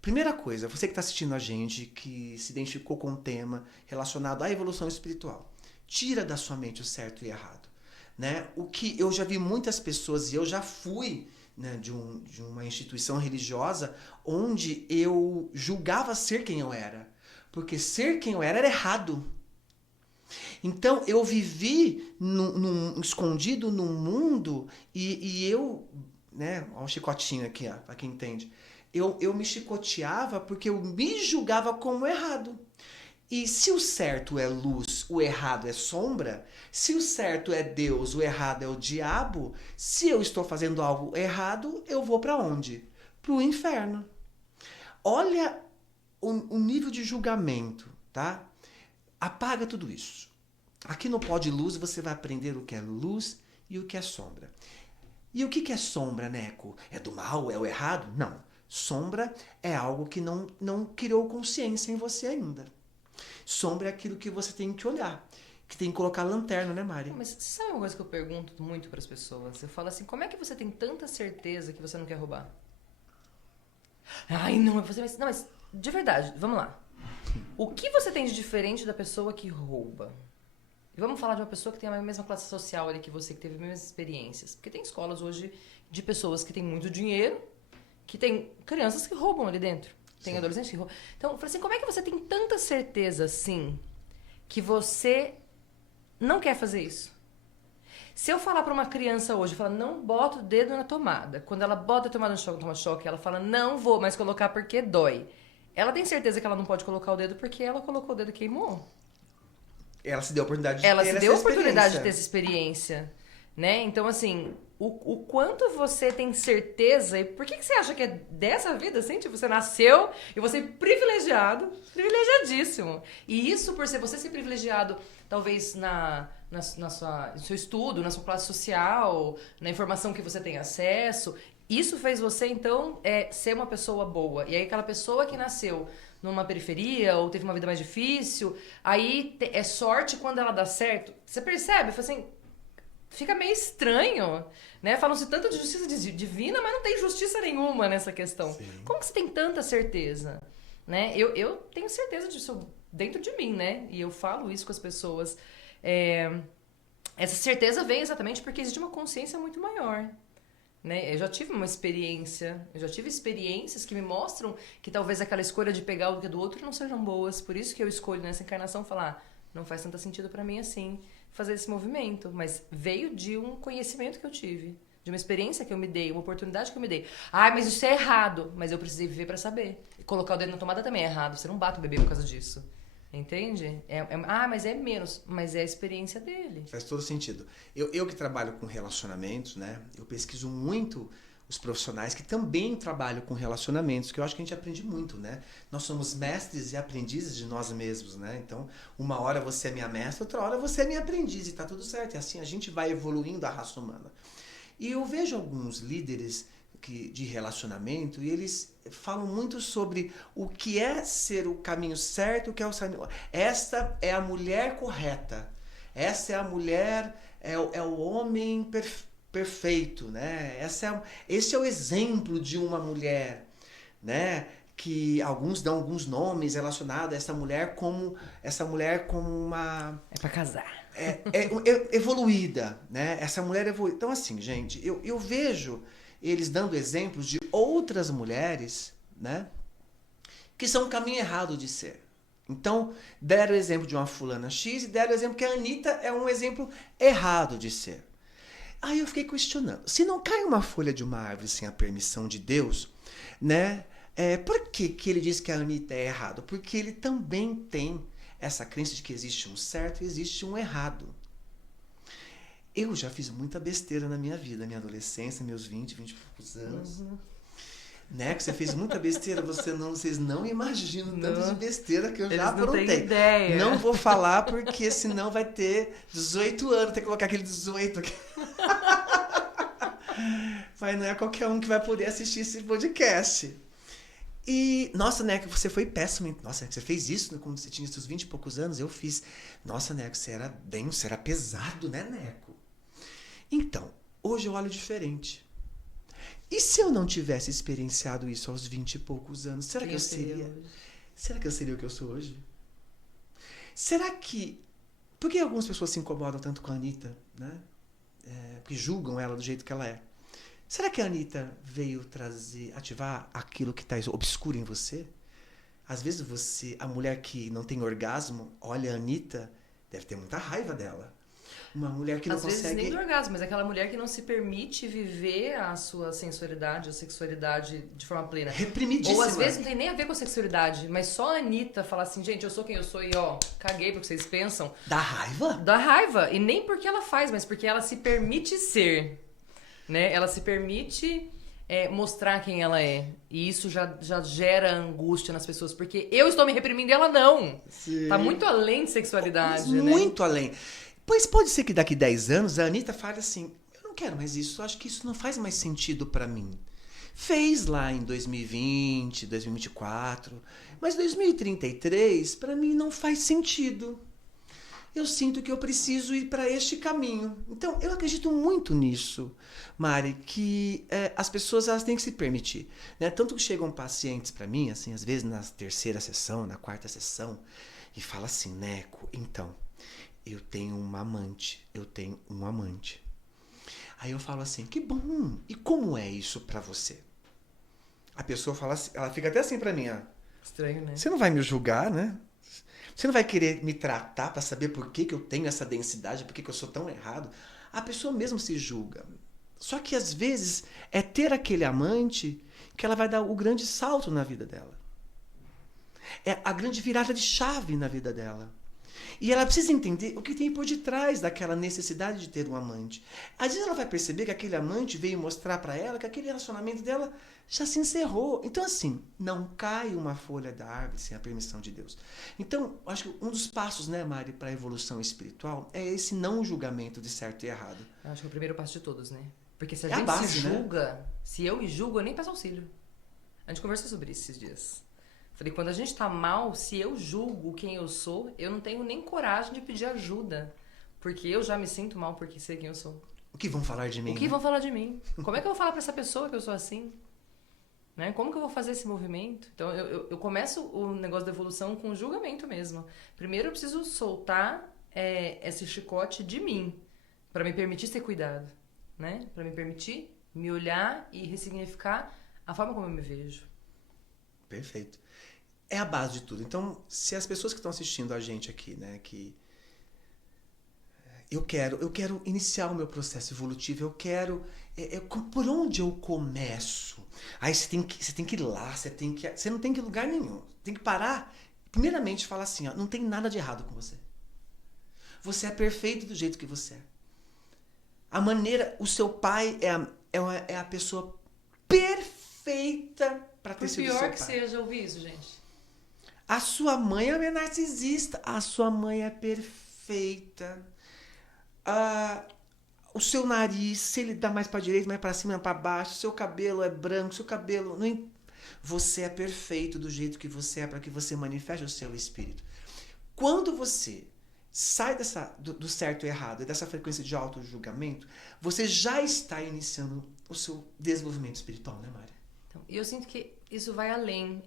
Primeira coisa, você que está assistindo a gente, que se identificou com o tema relacionado à evolução espiritual, tira da sua mente o certo e errado. Né? O que eu já vi muitas pessoas, e eu já fui, né, de uma instituição religiosa, onde eu julgava ser quem eu era. Porque ser quem eu era errado. Então, eu vivi escondido num mundo e eu, né, ó, um chicotinho aqui, ó, pra quem entende. Eu me chicoteava porque eu me julgava como errado. E se o certo é luz, o errado é sombra, se o certo é Deus, o errado é o diabo, se eu estou fazendo algo errado, eu vou para onde? Para o inferno. Olha o nível de julgamento, tá? Apaga tudo isso. Aqui no Pó de Luz você vai aprender o que é luz e o que é sombra. E o que é sombra, Neco? É do mal? É o errado? Não. Sombra é algo que não criou consciência em você ainda. Sombra é aquilo que você tem que olhar, que tem que colocar lanterna, né, Mari? Mas sabe uma coisa que eu pergunto muito para as pessoas? Eu falo assim, como é que você tem tanta certeza que você não quer roubar? Ai, não, mas de verdade, vamos lá. O que você tem de diferente da pessoa que rouba? E vamos falar de uma pessoa que tem a mesma classe social ali que você, que teve as mesmas experiências. Porque tem escolas hoje de pessoas que têm muito dinheiro, que tem crianças que roubam ali dentro. Tem adolescentes que roubam. Então, eu falei assim, como é que você tem tanta certeza, assim, que você não quer fazer isso? Se eu falar pra uma criança hoje, falar, não bota o dedo na tomada. Quando ela bota a tomada no choque, toma choque, ela fala, não vou mais colocar porque dói. Ela tem certeza que ela não pode colocar o dedo porque ela colocou o dedo e queimou. Ela se deu a oportunidade de ter essa experiência, né? Então, assim, o quanto você tem certeza, e por que você acha que é dessa vida, assim? Tipo, você nasceu e você é privilegiado, privilegiadíssimo. E isso por ser você ser privilegiado, talvez no seu estudo, na sua classe social, na informação que você tem acesso, isso fez você, então, ser uma pessoa boa. E aí aquela pessoa que nasceu numa periferia ou teve uma vida mais difícil, aí é sorte quando ela dá certo. Você percebe? Fala assim, fica meio estranho, né? Falam-se tanto de justiça divina, mas não tem justiça nenhuma nessa questão. Sim. Como que você tem tanta certeza? Né? Eu tenho certeza disso dentro de mim, né? E eu falo isso com as pessoas. Essa certeza vem exatamente porque existe uma consciência muito maior. Né? Eu já tive experiências que me mostram que talvez aquela escolha de pegar o que é do outro não sejam boas. Por isso que eu escolho nessa encarnação falar, não faz tanto sentido pra mim assim fazer esse movimento, mas veio de um conhecimento que eu tive, de uma experiência que eu me dei, uma oportunidade que eu me dei. Ah, mas isso é errado, mas eu precisei viver pra saber. E colocar o dedo na tomada também é errado, você não bate o bebê por causa disso. Entende? Mas é menos, mas é a experiência dele. Faz todo sentido. Eu que trabalho com relacionamentos, né? Eu pesquiso muito os profissionais que também trabalham com relacionamentos, que eu acho que a gente aprende muito, né? Nós somos mestres e aprendizes de nós mesmos, né? Então, uma hora você é minha mestra, outra hora você é minha aprendiz, e tá tudo certo. E assim a gente vai evoluindo a raça humana. E eu vejo alguns líderes de relacionamento e eles falam muito sobre o que é ser o caminho certo, o que é o caminho. Esta é a mulher correta. Essa é a mulher, é o homem perfeito, né? Esse é o exemplo de uma mulher, né? Que alguns dão alguns nomes relacionados a essa mulher como uma... É pra casar. Evoluída, né? Essa mulher evoluída. Então, assim, gente, eu vejo eles dando exemplos de outras mulheres, né? Que são o caminho errado de ser. Então, deram o exemplo de uma fulana X e deram o exemplo que a Anitta é um exemplo errado de ser. Aí eu fiquei questionando. Se não cai uma folha de uma árvore sem a permissão de Deus, né? Por que ele diz que a Anitta é errado? Porque ele também tem essa crença de que existe um certo e existe um errado. Eu já fiz muita besteira na minha vida, minha adolescência, meus 20 e poucos anos. Uhum. Né? Que você fez muita besteira, vocês não imaginam tanto de besteira que eu já Eles não têm aprontei. ideia. Não vou falar porque senão vai ter 18 anos, tem que colocar aquele 18 aqui. Mas não é qualquer um que vai poder assistir esse podcast. E, nossa, Neco, você foi péssimo. Nossa, Neco, você fez isso, né, quando você tinha seus 20 e poucos anos? Eu fiz. Nossa, Neco, você era denso, você era pesado, né, Neco? Então, hoje eu olho diferente. E se eu não tivesse experienciado isso aos 20 e poucos anos, será que eu seria o que eu sou hoje? Será que... Por que algumas pessoas se incomodam tanto com a Anitta, né? Porque julgam ela do jeito que ela é. Será que a Anitta veio ativar aquilo que está obscuro em você? Às vezes a mulher que não tem orgasmo, olha a Anitta, deve ter muita raiva dela. Uma mulher que não consegue... Às vezes nem do orgasmo, mas aquela mulher que não se permite viver a sua sensualidade, a sexualidade de forma plena. Reprimidíssima. Ou às vezes não tem nem a ver com a sexualidade, mas só a Anitta falar assim, gente, eu sou quem eu sou e ó, caguei pro que vocês pensam. Dá raiva? Dá raiva. E nem porque ela faz, mas porque ela se permite ser. Né? Ela se permite mostrar quem ela é. E isso já gera angústia nas pessoas, porque eu estou me reprimindo e ela não. Sim. Tá muito além de sexualidade, né? Muito além. Pois pode ser que daqui 10 anos a Anitta fale assim, eu não quero mais isso, eu acho que isso não faz mais sentido pra mim. Fez lá em 2020, 2024, mas 2033 pra mim não faz sentido. Eu sinto que eu preciso ir para este caminho. Então, eu acredito muito nisso, Mari, que as pessoas elas têm que se permitir. Né? Tanto que chegam pacientes para mim, assim, às vezes na terceira sessão, na quarta sessão, e fala assim, Neco, então, eu tenho uma amante, eu tenho um amante. Aí eu falo assim, que bom, e como é isso para você? A pessoa fala assim, ela fica até assim para mim, ó. Estranho, né? Você não vai me julgar, né? Você não vai querer me tratar para saber por que eu tenho essa densidade, por que eu sou tão errado. A pessoa mesmo se julga. Só que às vezes é ter aquele amante que ela vai dar o grande salto na vida dela. É a grande virada de chave na vida dela. E ela precisa entender o que tem por detrás daquela necessidade de ter um amante. Às vezes ela vai perceber que aquele amante veio mostrar para ela que aquele relacionamento dela já se encerrou. Então, assim, não cai uma folha da árvore sem a permissão de Deus. Então, acho que um dos passos, né, Mari, para a evolução espiritual é esse não julgamento de certo e errado. Acho que é o primeiro passo de todos, né? Porque se a É a gente base, se né? julga, se eu me julgo, eu nem peço auxílio. A gente conversou sobre isso esses dias. Falei, quando a gente tá mal, se eu julgo quem eu sou, eu não tenho nem coragem de pedir ajuda. Porque eu já me sinto mal porque sei quem eu sou. O que vão falar de mim, O que né? vão falar de mim? Como é que eu vou falar pra essa pessoa que eu sou assim? Né? Como que eu vou fazer esse movimento? Então, eu começo o negócio da evolução com julgamento mesmo. Primeiro, eu preciso soltar esse chicote de mim, para me permitir ser cuidado, né? Para me permitir me olhar e ressignificar a forma como eu me vejo. Perfeito. É a base de tudo. Então, se as pessoas que estão assistindo a gente aqui, né, que eu quero iniciar o meu processo evolutivo, por onde eu começo? Aí você tem que ir lá, você não tem que ir em lugar nenhum. Tem que parar, primeiramente falar assim, ó, não tem nada de errado com você. Você é perfeito do jeito que você é. O seu pai é a pessoa perfeita para ter Por sido seu pior pai. que seja ouvir isso, gente. A sua mãe é narcisista. A sua mãe é perfeita. O seu nariz, se ele dá mais para direita, mais para cima, mais para baixo. Seu cabelo é branco, seu cabelo... Você é perfeito do jeito que você é para que você manifeste o seu espírito. Quando você sai do certo e errado e dessa frequência de auto-julgamento, você já está iniciando o seu desenvolvimento espiritual, né, Mária? Então, e eu sinto que isso vai além.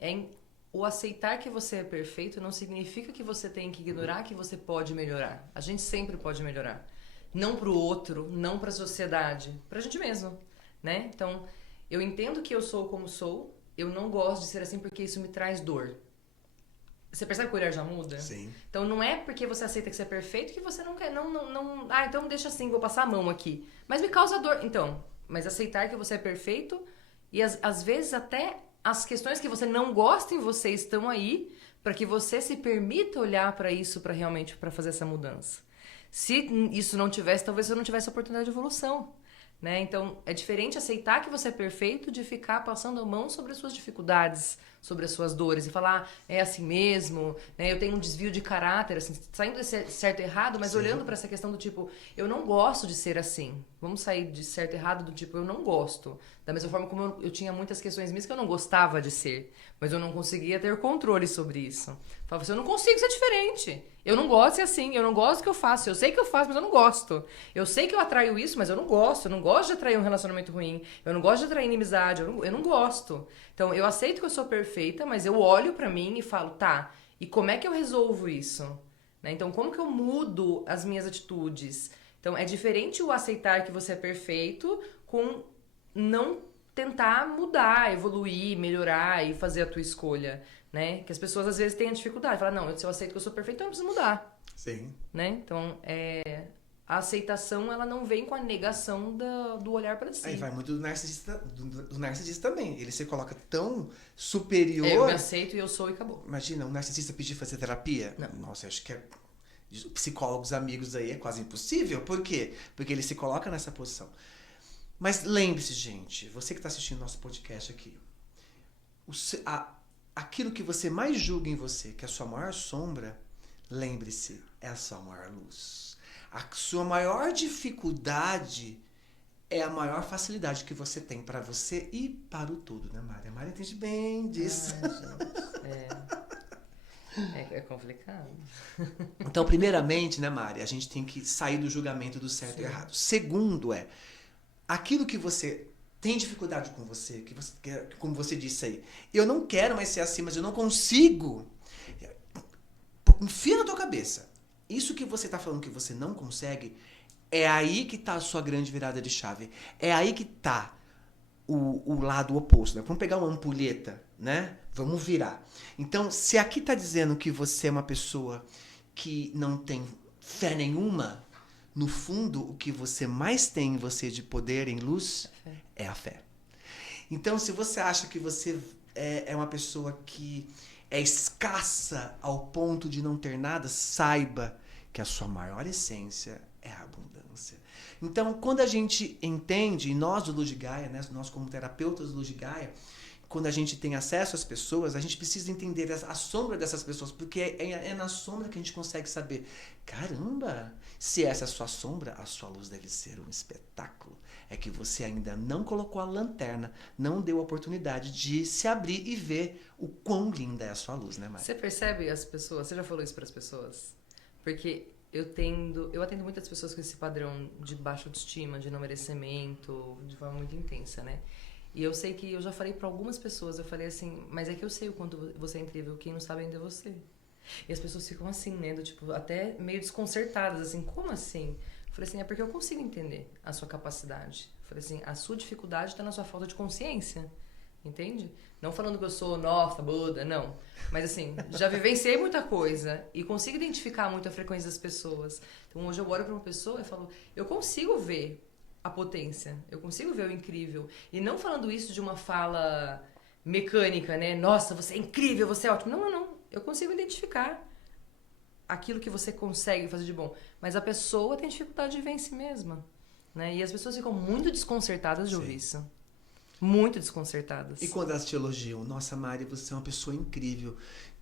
O aceitar que você é perfeito não significa que você tem que ignorar que você pode melhorar. A gente sempre pode melhorar. Não pro outro, não pra sociedade, pra gente mesmo, né? Então, eu entendo que eu sou como sou, eu não gosto de ser assim porque isso me traz dor. Você percebe que o olhar já muda? Sim. Então não é porque você aceita que você é perfeito que você não quer, então deixa assim, vou passar a mão aqui. Mas me causa dor. Então, mas aceitar que você é perfeito e às vezes até as questões que você não gosta em você estão aí para que você se permita olhar para isso para realmente para fazer essa mudança. Se isso não tivesse, talvez você não tivesse oportunidade de evolução. Né? Então, é diferente aceitar que você é perfeito de ficar passando a mão sobre as suas dificuldades, sobre as suas dores e falar, é assim mesmo, né? Eu tenho um desvio de caráter, assim, saindo desse certo e errado, mas Sim. olhando para essa questão do tipo, eu não gosto de ser assim. Vamos sair de certo e errado do tipo, eu não gosto. Da mesma forma como eu tinha muitas questões minhas que eu não gostava de ser, mas eu não conseguia ter controle sobre isso. Falava assim, eu não consigo ser diferente. Eu não gosto de ser assim, eu não gosto do que eu faço. Eu sei que eu faço, mas eu não gosto. Eu sei que eu atraio isso, mas eu não gosto. Eu não gosto de atrair um relacionamento ruim. Eu não gosto de atrair inimizade. Eu não gosto. Então, eu aceito que eu sou perfeita, mas eu olho pra mim e falo, tá, e como é que eu resolvo isso? Né? Então, como que eu mudo as minhas atitudes? Então, é diferente o aceitar que você é perfeito com não tentar mudar, evoluir, melhorar e fazer a tua escolha. Né? Que as pessoas às vezes têm a dificuldade. Falam, não, se eu aceito que eu sou perfeito, então eu não preciso mudar. Sim. Né? Então, a aceitação, ela não vem com a negação do olhar pra si. Aí vai muito do narcisista também. Ele se coloca tão superior. Eu me aceito e eu sou e acabou. Imagina, um narcisista pedir fazer terapia? Não. Nossa, eu acho que psicólogos amigos aí é quase impossível. Por quê? Porque ele se coloca nessa posição. Mas lembre-se, gente, você que está assistindo nosso podcast aqui, aquilo que você mais julga em você, que é a sua maior sombra, lembre-se, é a sua maior luz. A sua maior dificuldade é a maior facilidade que você tem para você e para o todo, né, Mária? A Mária entende bem disso. Gente, é complicado. Então, primeiramente, né, Mária, a gente tem que sair do julgamento do certo e errado. Segundo aquilo que você tem dificuldade com você, como você disse aí, eu não quero mais ser assim, mas eu não consigo. Enfia na tua cabeça. Isso que você está falando que você não consegue, é aí que está a sua grande virada de chave. É aí que está o lado oposto. Né? Vamos pegar uma ampulheta, né? Vamos virar. Então, se aqui está dizendo que você é uma pessoa que não tem fé nenhuma, no fundo, o que você mais tem em você de poder, em luz, é a fé. Então, se você acha que você é uma pessoa que é escassa ao ponto de não ter nada, saiba que a sua maior essência é a abundância. Então, quando a gente entende, e nós do Luz de Gaia, né, nós como terapeutas do Luz de Gaia, quando a gente tem acesso às pessoas, a gente precisa entender a sombra dessas pessoas, porque é na sombra que a gente consegue saber, caramba, se essa é a sua sombra, a sua luz deve ser um espetáculo. É que você ainda não colocou a lanterna, não deu a oportunidade de se abrir e ver o quão linda é a sua luz, né, Mari? Você percebe as pessoas, você já falou isso para as pessoas? Porque eu atendo muitas pessoas com esse padrão de baixa autoestima, de não merecimento, de forma muito intensa, né? E eu sei que eu já falei para algumas pessoas, eu falei assim, mas é que eu sei o quanto você é incrível, quem não sabe ainda é você. E as pessoas ficam assim, né, do tipo, até meio desconcertadas, assim, como assim? Eu falei assim, é porque eu consigo entender a sua capacidade. Eu falei assim, a sua dificuldade está na sua falta de consciência, entende? Não falando que eu sou, nossa, Buda, não. Mas assim, já vivenciei muita coisa e consigo identificar muito a frequência das pessoas. Então hoje eu olho para uma pessoa e falo, eu consigo ver a potência, eu consigo ver o incrível. E não falando isso de uma fala mecânica, né? Nossa, você é incrível, você é ótimo. Não, não, não. Eu consigo identificar aquilo que você consegue fazer de bom. Mas a pessoa tem dificuldade de ver em si mesma, né? E as pessoas ficam muito desconcertadas de ouvir isso. Muito desconcertadas. E quando elas te elogiam, nossa, Mari, você é uma pessoa incrível.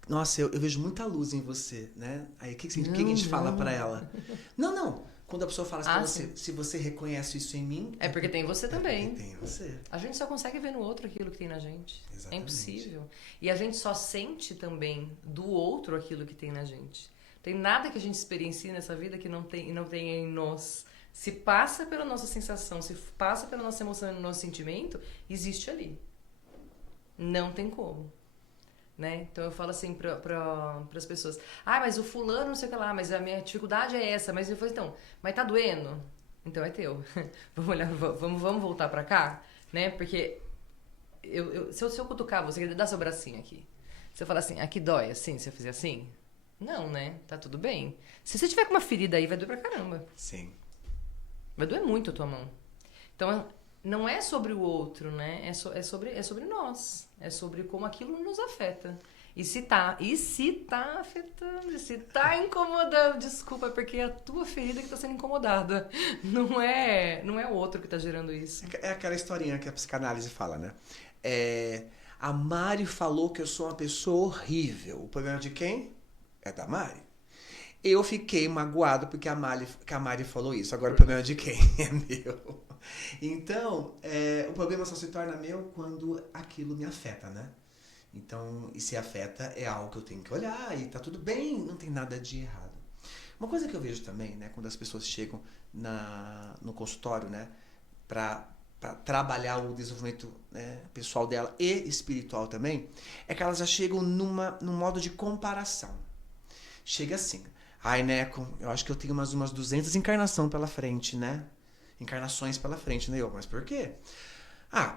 Nossa, eu vejo muita luz em você, né? Aí o que a gente fala pra ela? Não. Quando a pessoa fala assim pra você, se você reconhece isso em mim... É porque tem você também. Porque tem você. A gente só consegue ver no outro aquilo que tem na gente. Exatamente. É impossível. E a gente só sente também do outro aquilo que tem na gente. Tem nada que a gente experiencie nessa vida que não tenha em nós. Se passa pela nossa sensação, se passa pela nossa emoção e no nosso sentimento, existe ali. Não tem como. Né? Então eu falo assim para as pessoas, mas o fulano não sei o que lá, mas a minha dificuldade é essa, mas eu falo, então, mas tá doendo? Então é teu. vamos voltar pra cá, né? Porque se eu cutucar você, dá seu bracinho aqui. Se eu falar assim, aqui dói, assim, se eu fizer assim? Não, né? Tá tudo bem. Se você tiver com uma ferida aí, vai doer pra caramba. Sim. Vai doer muito a tua mão. Então, não é sobre o outro, né? É sobre nós. É sobre como aquilo nos afeta. E se tá afetando, se tá incomodando, desculpa, porque é a tua ferida que tá sendo incomodada. Não é o outro que tá gerando isso. É aquela historinha que a psicanálise fala, né? A Mari falou que eu sou uma pessoa horrível. O problema é de quem? É da Mari. Eu fiquei magoado porque a Mari falou isso. Agora o problema é de quem? É meu. Então, o problema só se torna meu quando aquilo me afeta, né? Então, e se afeta é algo que eu tenho que olhar e tá tudo bem, não tem nada de errado. Uma coisa que eu vejo também, né, quando as pessoas chegam no consultório, né, para trabalhar o desenvolvimento, né, pessoal dela e espiritual também, é que elas já chegam num modo de comparação. Chega assim, ai, Neco, eu acho que eu tenho umas 200 encarnações pela frente, né? Encarnações pela frente, né? Mas por quê?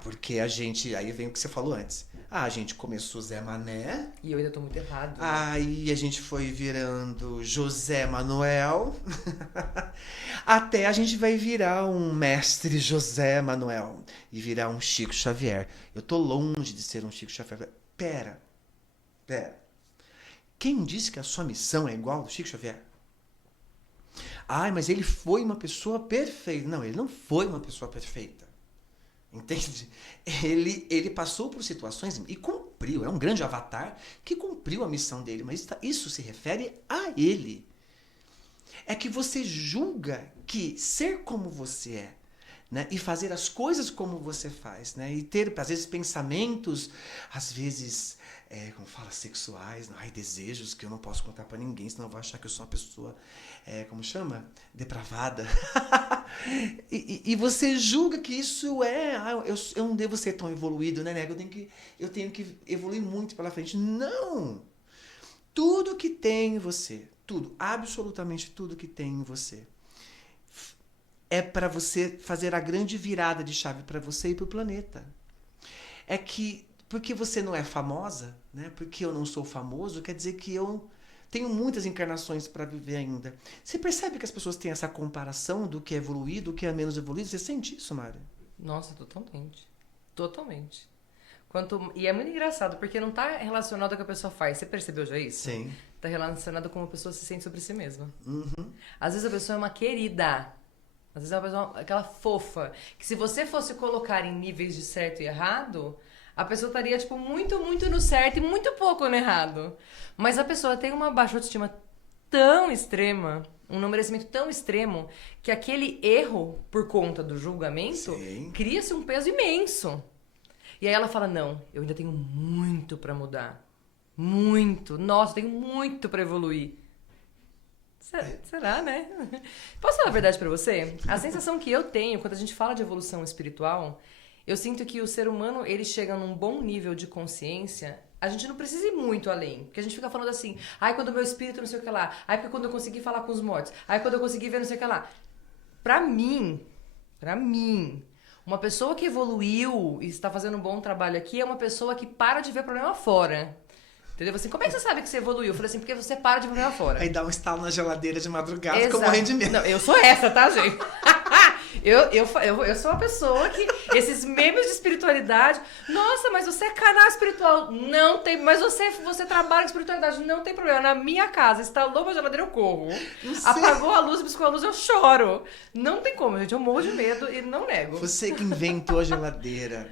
Porque a gente... Aí vem o que você falou antes. A gente começou Zé Mané. E eu ainda tô muito errado. Né? Aí a gente foi virando José Manuel. Até a gente vai virar um mestre José Manuel. E virar um Chico Xavier. Eu tô longe de ser um Chico Xavier. Pera. Quem disse que a sua missão é igual ao Chico Xavier? Mas ele foi uma pessoa perfeita. Não, ele não foi uma pessoa perfeita. Entende? Ele passou por situações e cumpriu. É um grande avatar que cumpriu a missão dele. Mas isso se refere a ele. É que você julga que ser como você é, né, e fazer as coisas como você faz, né, e ter, às vezes, pensamentos, às vezes, como fala, sexuais, desejos que eu não posso contar pra ninguém, senão eu vou achar que eu sou uma pessoa, como chama? Depravada. e você julga que isso eu não devo ser tão evoluído, né, nego? Eu tenho que evoluir muito pela frente. Não! Tudo que tem em você, tudo, absolutamente tudo que tem em você, é para você fazer a grande virada de chave para você e para o planeta. É que, porque você não é famosa, né? Porque eu não sou famoso, quer dizer que eu tenho muitas encarnações para viver ainda. Você percebe que as pessoas têm essa comparação do que é evoluído, do que é menos evoluído? Você sente isso, Mari? Nossa, totalmente. Totalmente. E é muito engraçado, porque não tá relacionado ao que a pessoa faz. Você percebeu já isso? Sim. Tá relacionado com como a pessoa se sente sobre si mesma. Uhum. Às vezes a pessoa é uma querida. Às vezes é uma pessoa, aquela fofa, que se você fosse colocar em níveis de certo e errado, a pessoa estaria, tipo, muito, muito no certo e muito pouco no errado. Mas a pessoa tem uma baixa autoestima tão extrema, um não merecimento tão extremo, que aquele erro, por conta do julgamento, cria-se um peso imenso. E aí ela fala, não, eu ainda tenho muito pra mudar. Muito. Nossa, eu tenho muito pra evoluir. Será, né? Posso falar a verdade pra você? A sensação que eu tenho quando a gente fala de evolução espiritual, eu sinto que o ser humano, ele chega num bom nível de consciência, a gente não precisa ir muito além. Porque a gente fica falando assim, ai, quando o meu espírito não sei o que lá, ai, porque quando eu consegui falar com os mortos, ai, quando eu consegui ver não sei o que lá. Pra mim, uma pessoa que evoluiu e está fazendo um bom trabalho aqui é uma pessoa que para de ver problema fora. Entendeu? Assim, como é que você sabe que você evoluiu? Eu falei assim, porque você para de ver problema fora. Aí dá um estalo na geladeira de madrugada, fica morrendo de medo. Não, eu sou essa, tá, gente? Eu sou uma pessoa que... Esses memes de espiritualidade... Nossa, mas você é canal espiritual. Não tem... Mas você trabalha com espiritualidade. Não tem problema. Na minha casa, instalou uma geladeira, eu corro. Apagou a luz, piscou a luz, eu choro. Não tem como, gente. Eu morro de medo e não nego. Você que inventou a geladeira.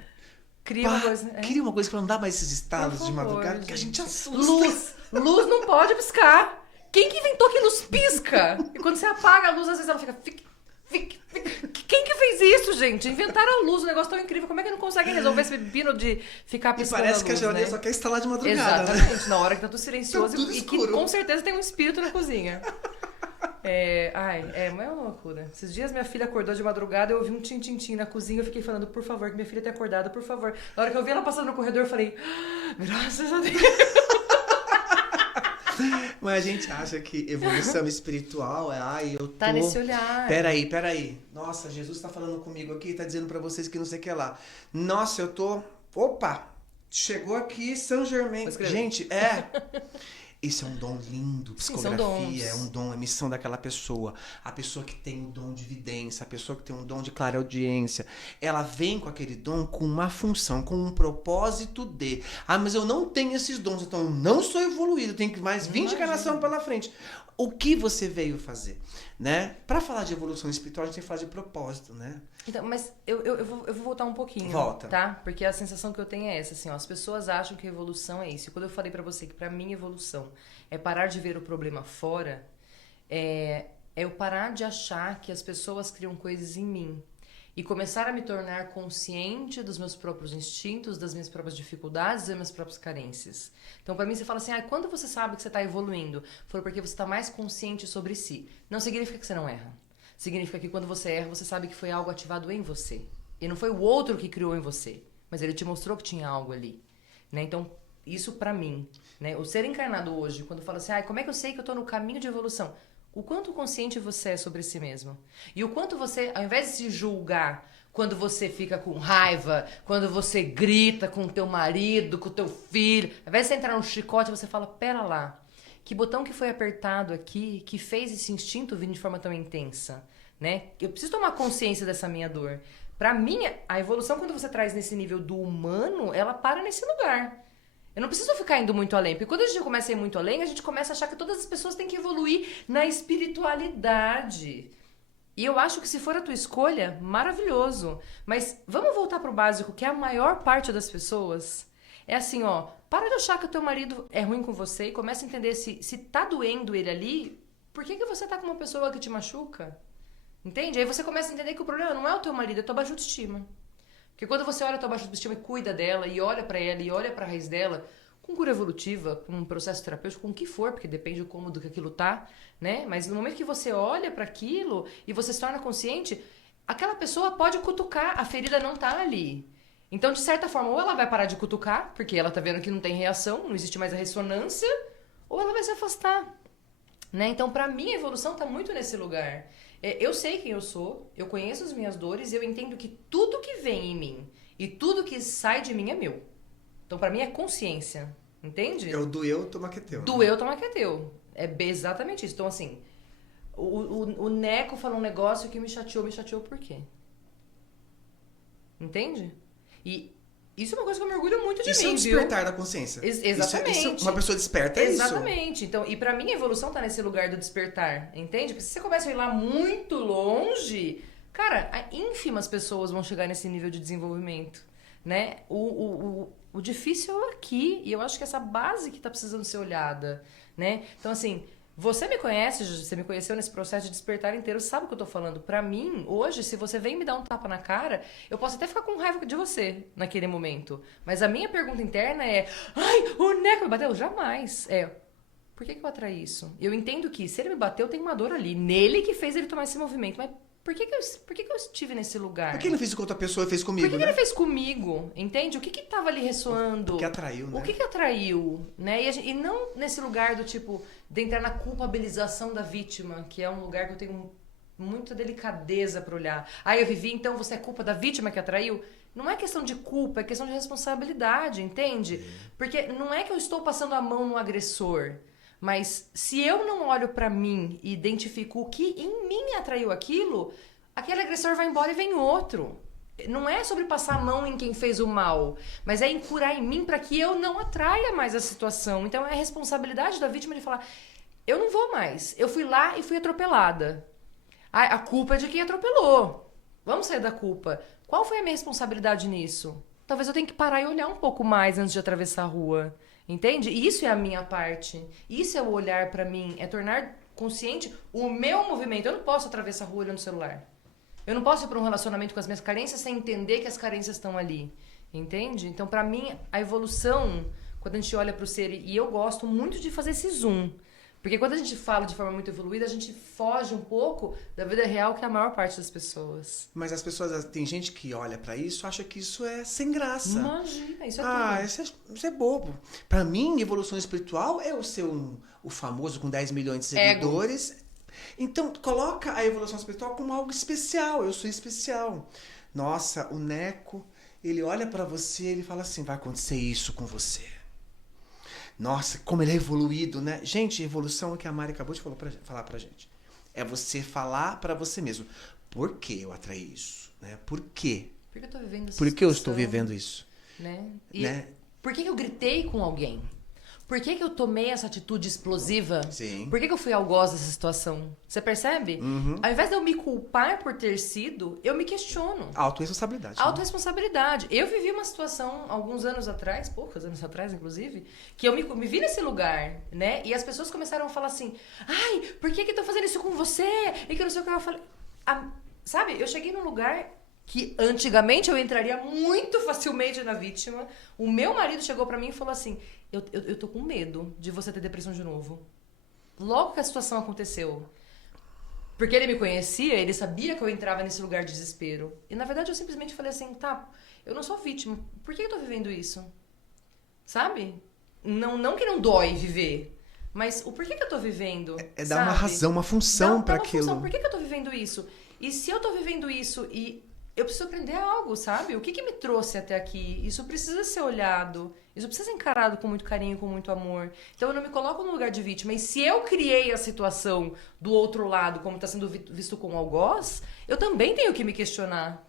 Cria uma coisa... Cria uma coisa que não dá mais esses estalos de madrugada, gente. que a gente assusta. Luz não pode piscar. Quem que inventou que luz pisca? E quando você apaga a luz, às vezes ela fica... Quem que fez isso, gente? Inventaram a luz, um negócio tão incrível. Como é que não conseguem resolver esse pepino de ficar piscando a luz, parece que a geladeira só quer instalar de madrugada, exatamente, na hora que tá tudo silencioso tá tudo e que escuro. com certeza tem um espírito na cozinha. Mas é uma loucura. Esses dias minha filha acordou de madrugada, eu ouvi um tim-tim-tim na cozinha, eu fiquei falando, por favor, que minha filha tenha acordado, por favor. Na hora que eu vi ela passando no corredor, eu falei, graças a Deus. Mas a gente acha que evolução espiritual é, eu tô... Tá nesse olhar. Peraí. Nossa, Jesus tá falando comigo aqui, tá dizendo pra vocês que não sei o que lá. Nossa, eu tô... Opa! Chegou aqui São Germain. Gente, isso é um dom lindo, psicografia, é um dom, é missão daquela pessoa. A pessoa que tem o dom de vidência, a pessoa que tem um dom de clareaudiência, ela vem com aquele dom com uma função, com um propósito de... mas eu não tenho esses dons, então eu não sou evoluído, eu tenho que mais 20 encarnações pela frente. O que você veio fazer, né? Para falar de evolução espiritual, a gente tem que falar de propósito, né? Então, mas eu vou voltar um pouquinho, Volta. Tá? Porque a sensação que eu tenho é essa, assim, ó, as pessoas acham que evolução é isso. E quando eu falei pra você que pra mim evolução é parar de ver o problema fora, é eu parar de achar que as pessoas criam coisas em mim e começar a me tornar consciente dos meus próprios instintos, das minhas próprias dificuldades, das minhas próprias carências. Então, pra mim, você fala assim, quando você sabe que você tá evoluindo? Foi porque você tá mais consciente sobre si. Não significa que você não erra. Significa que quando você erra, você sabe que foi algo ativado em você. E não foi o outro que criou em você, mas ele te mostrou que tinha algo ali. Né? Então, isso pra mim, né? O ser encarnado hoje, quando fala assim, como é que eu sei que eu tô no caminho de evolução? O quanto consciente você é sobre si mesmo. E o quanto você, ao invés de se julgar, quando você fica com raiva, quando você grita com o teu marido, com o teu filho, ao invés de você entrar num chicote, você fala, pera lá. Que botão que foi apertado aqui que fez esse instinto vir de forma tão intensa, né? Eu preciso tomar consciência dessa minha dor. Pra mim, a evolução, quando você traz nesse nível do humano, ela para nesse lugar. Eu não preciso ficar indo muito além, porque quando a gente começa a ir muito além, a gente começa a achar que todas as pessoas têm que evoluir na espiritualidade. E eu acho que se for a tua escolha, maravilhoso. Mas vamos voltar pro básico, que é a maior parte das pessoas. É assim, para de achar que o teu marido é ruim com você e começa a entender se tá doendo ele ali, por que você tá com uma pessoa que te machuca? Entende? Aí você começa a entender que o problema não é o teu marido, é a tua baixa autoestima. Porque quando você olha a tua baixa autoestima e cuida dela, e olha pra ela, e olha pra raiz dela, com cura evolutiva, com um processo terapêutico, com o que for, porque depende do cômodo que aquilo tá, né? Mas no momento que você olha pra aquilo e você se torna consciente, aquela pessoa pode cutucar, a ferida não tá ali. Então, de certa forma, ou ela vai parar de cutucar, porque ela tá vendo que não tem reação, não existe mais a ressonância, ou ela vai se afastar, né? Então, pra mim, a evolução tá muito nesse lugar. Eu sei quem eu sou, eu conheço as minhas dores, e eu entendo que tudo que vem em mim e tudo que sai de mim é meu. Então, pra mim, é consciência, entende? Doeu, toma que é teu. Doeu, toma que é teu. É exatamente isso. Então, assim, o Neco falou um negócio que me chateou por quê? Entende? E isso é uma coisa que eu me orgulho muito de mim, Isso é um despertar da consciência. Exatamente. Uma pessoa desperta é isso. Exatamente. Então, e pra mim a evolução tá nesse lugar do despertar, entende? Porque se você começa a ir lá muito longe, cara, ínfimas pessoas vão chegar nesse nível de desenvolvimento. né? O difícil é aqui, e eu acho que essa base que tá precisando ser olhada, né? Então, assim, você me conhece, você me conheceu nesse processo de despertar inteiro, sabe o que eu tô falando. Pra mim, hoje, se você vem me dar um tapa na cara, eu posso até ficar com raiva de você naquele momento. Mas a minha pergunta interna é, ai, o Neco me bateu? Jamais. Por que eu atraí isso? Eu entendo que se ele me bateu, tem uma dor ali. Nele que fez ele tomar esse movimento. Mas por que eu estive nesse lugar? Por que ele não fez com outra pessoa e fez comigo, Por que ele fez comigo? Entende? O que tava ali ressoando? O que atraiu, né? O que atraiu? Né? E não nesse lugar do tipo, de entrar na culpabilização da vítima, que é um lugar que eu tenho muita delicadeza pra olhar. Eu vivi, então você é culpa da vítima que atraiu? Não é questão de culpa, é questão de responsabilidade, entende? Porque não é que eu estou passando a mão no agressor. Mas se eu não olho pra mim e identifico o que em mim atraiu aquilo, aquele agressor vai embora e vem outro. Não é sobre passar a mão em quem fez o mal, mas é em curar em mim para que eu não atraia mais a situação. Então é a responsabilidade da vítima de falar, eu não vou mais. Eu fui lá e fui atropelada. A culpa é de quem atropelou. Vamos sair da culpa. Qual foi a minha responsabilidade nisso? Talvez eu tenha que parar e olhar um pouco mais antes de atravessar a rua. Entende? E isso é a minha parte. Isso é o olhar pra mim. É tornar consciente o meu movimento. Eu não posso atravessar a rua olhando o celular. Eu não posso ir pra um relacionamento com as minhas carências sem entender que as carências estão ali. Entende? Então, pra mim, a evolução, quando a gente olha pro ser... E eu gosto muito de fazer esse zoom. Porque quando a gente fala de forma muito evoluída, a gente foge um pouco da vida real, que é a maior parte das pessoas. Mas as pessoas, tem gente que olha pra isso, acha que isso é sem graça. Imagina, isso é tudo. Isso é bobo. Pra mim, evolução espiritual é o seu, o famoso com 10 milhões de seguidores. Ego. Então, coloca a evolução espiritual como algo especial. Eu sou especial. Nossa, o Neco, ele olha pra você e ele fala assim, vai acontecer isso com você. Nossa, como ele é evoluído, né? Gente, evolução é o que a Mari acabou de falar pra gente. É você falar pra você mesmo. Por que eu atraí isso? Né? Por quê? Por que eu tô vivendo essa Por que eu estou vivendo isso? Né? E né? Por que eu gritei com alguém? Por que eu tomei essa atitude explosiva? Sim. Por que eu fui algoz dessa situação? Você percebe? Uhum. Ao invés de eu me culpar por ter sido, eu me questiono. Autorresponsabilidade. Autorresponsabilidade. Eu vivi uma situação alguns anos atrás, poucos anos atrás, inclusive, que eu me vi nesse lugar, né? E as pessoas começaram a falar assim, ai, por que estão fazendo isso com você? E que não sei o que. Eu falei, sabe, eu cheguei num lugar que antigamente eu entraria muito facilmente na vítima. O meu marido chegou pra mim e falou assim, eu tô com medo de você ter depressão de novo. Logo que a situação aconteceu. Porque ele me conhecia, ele sabia que eu entrava nesse lugar de desespero. E na verdade eu simplesmente falei assim, tá, eu não sou vítima, por que eu tô vivendo isso? Sabe? Não que não dói viver, mas o porquê que eu tô vivendo? É dar uma razão, uma função pra aquilo. Função. Por que eu tô vivendo isso? E se eu tô vivendo isso e eu preciso aprender algo, sabe? O que me trouxe até aqui? Isso precisa ser olhado. Isso precisa ser encarado com muito carinho, com muito amor. Então eu não me coloco no lugar de vítima. E se eu criei a situação do outro lado, como está sendo visto com algoz, eu também tenho que me questionar.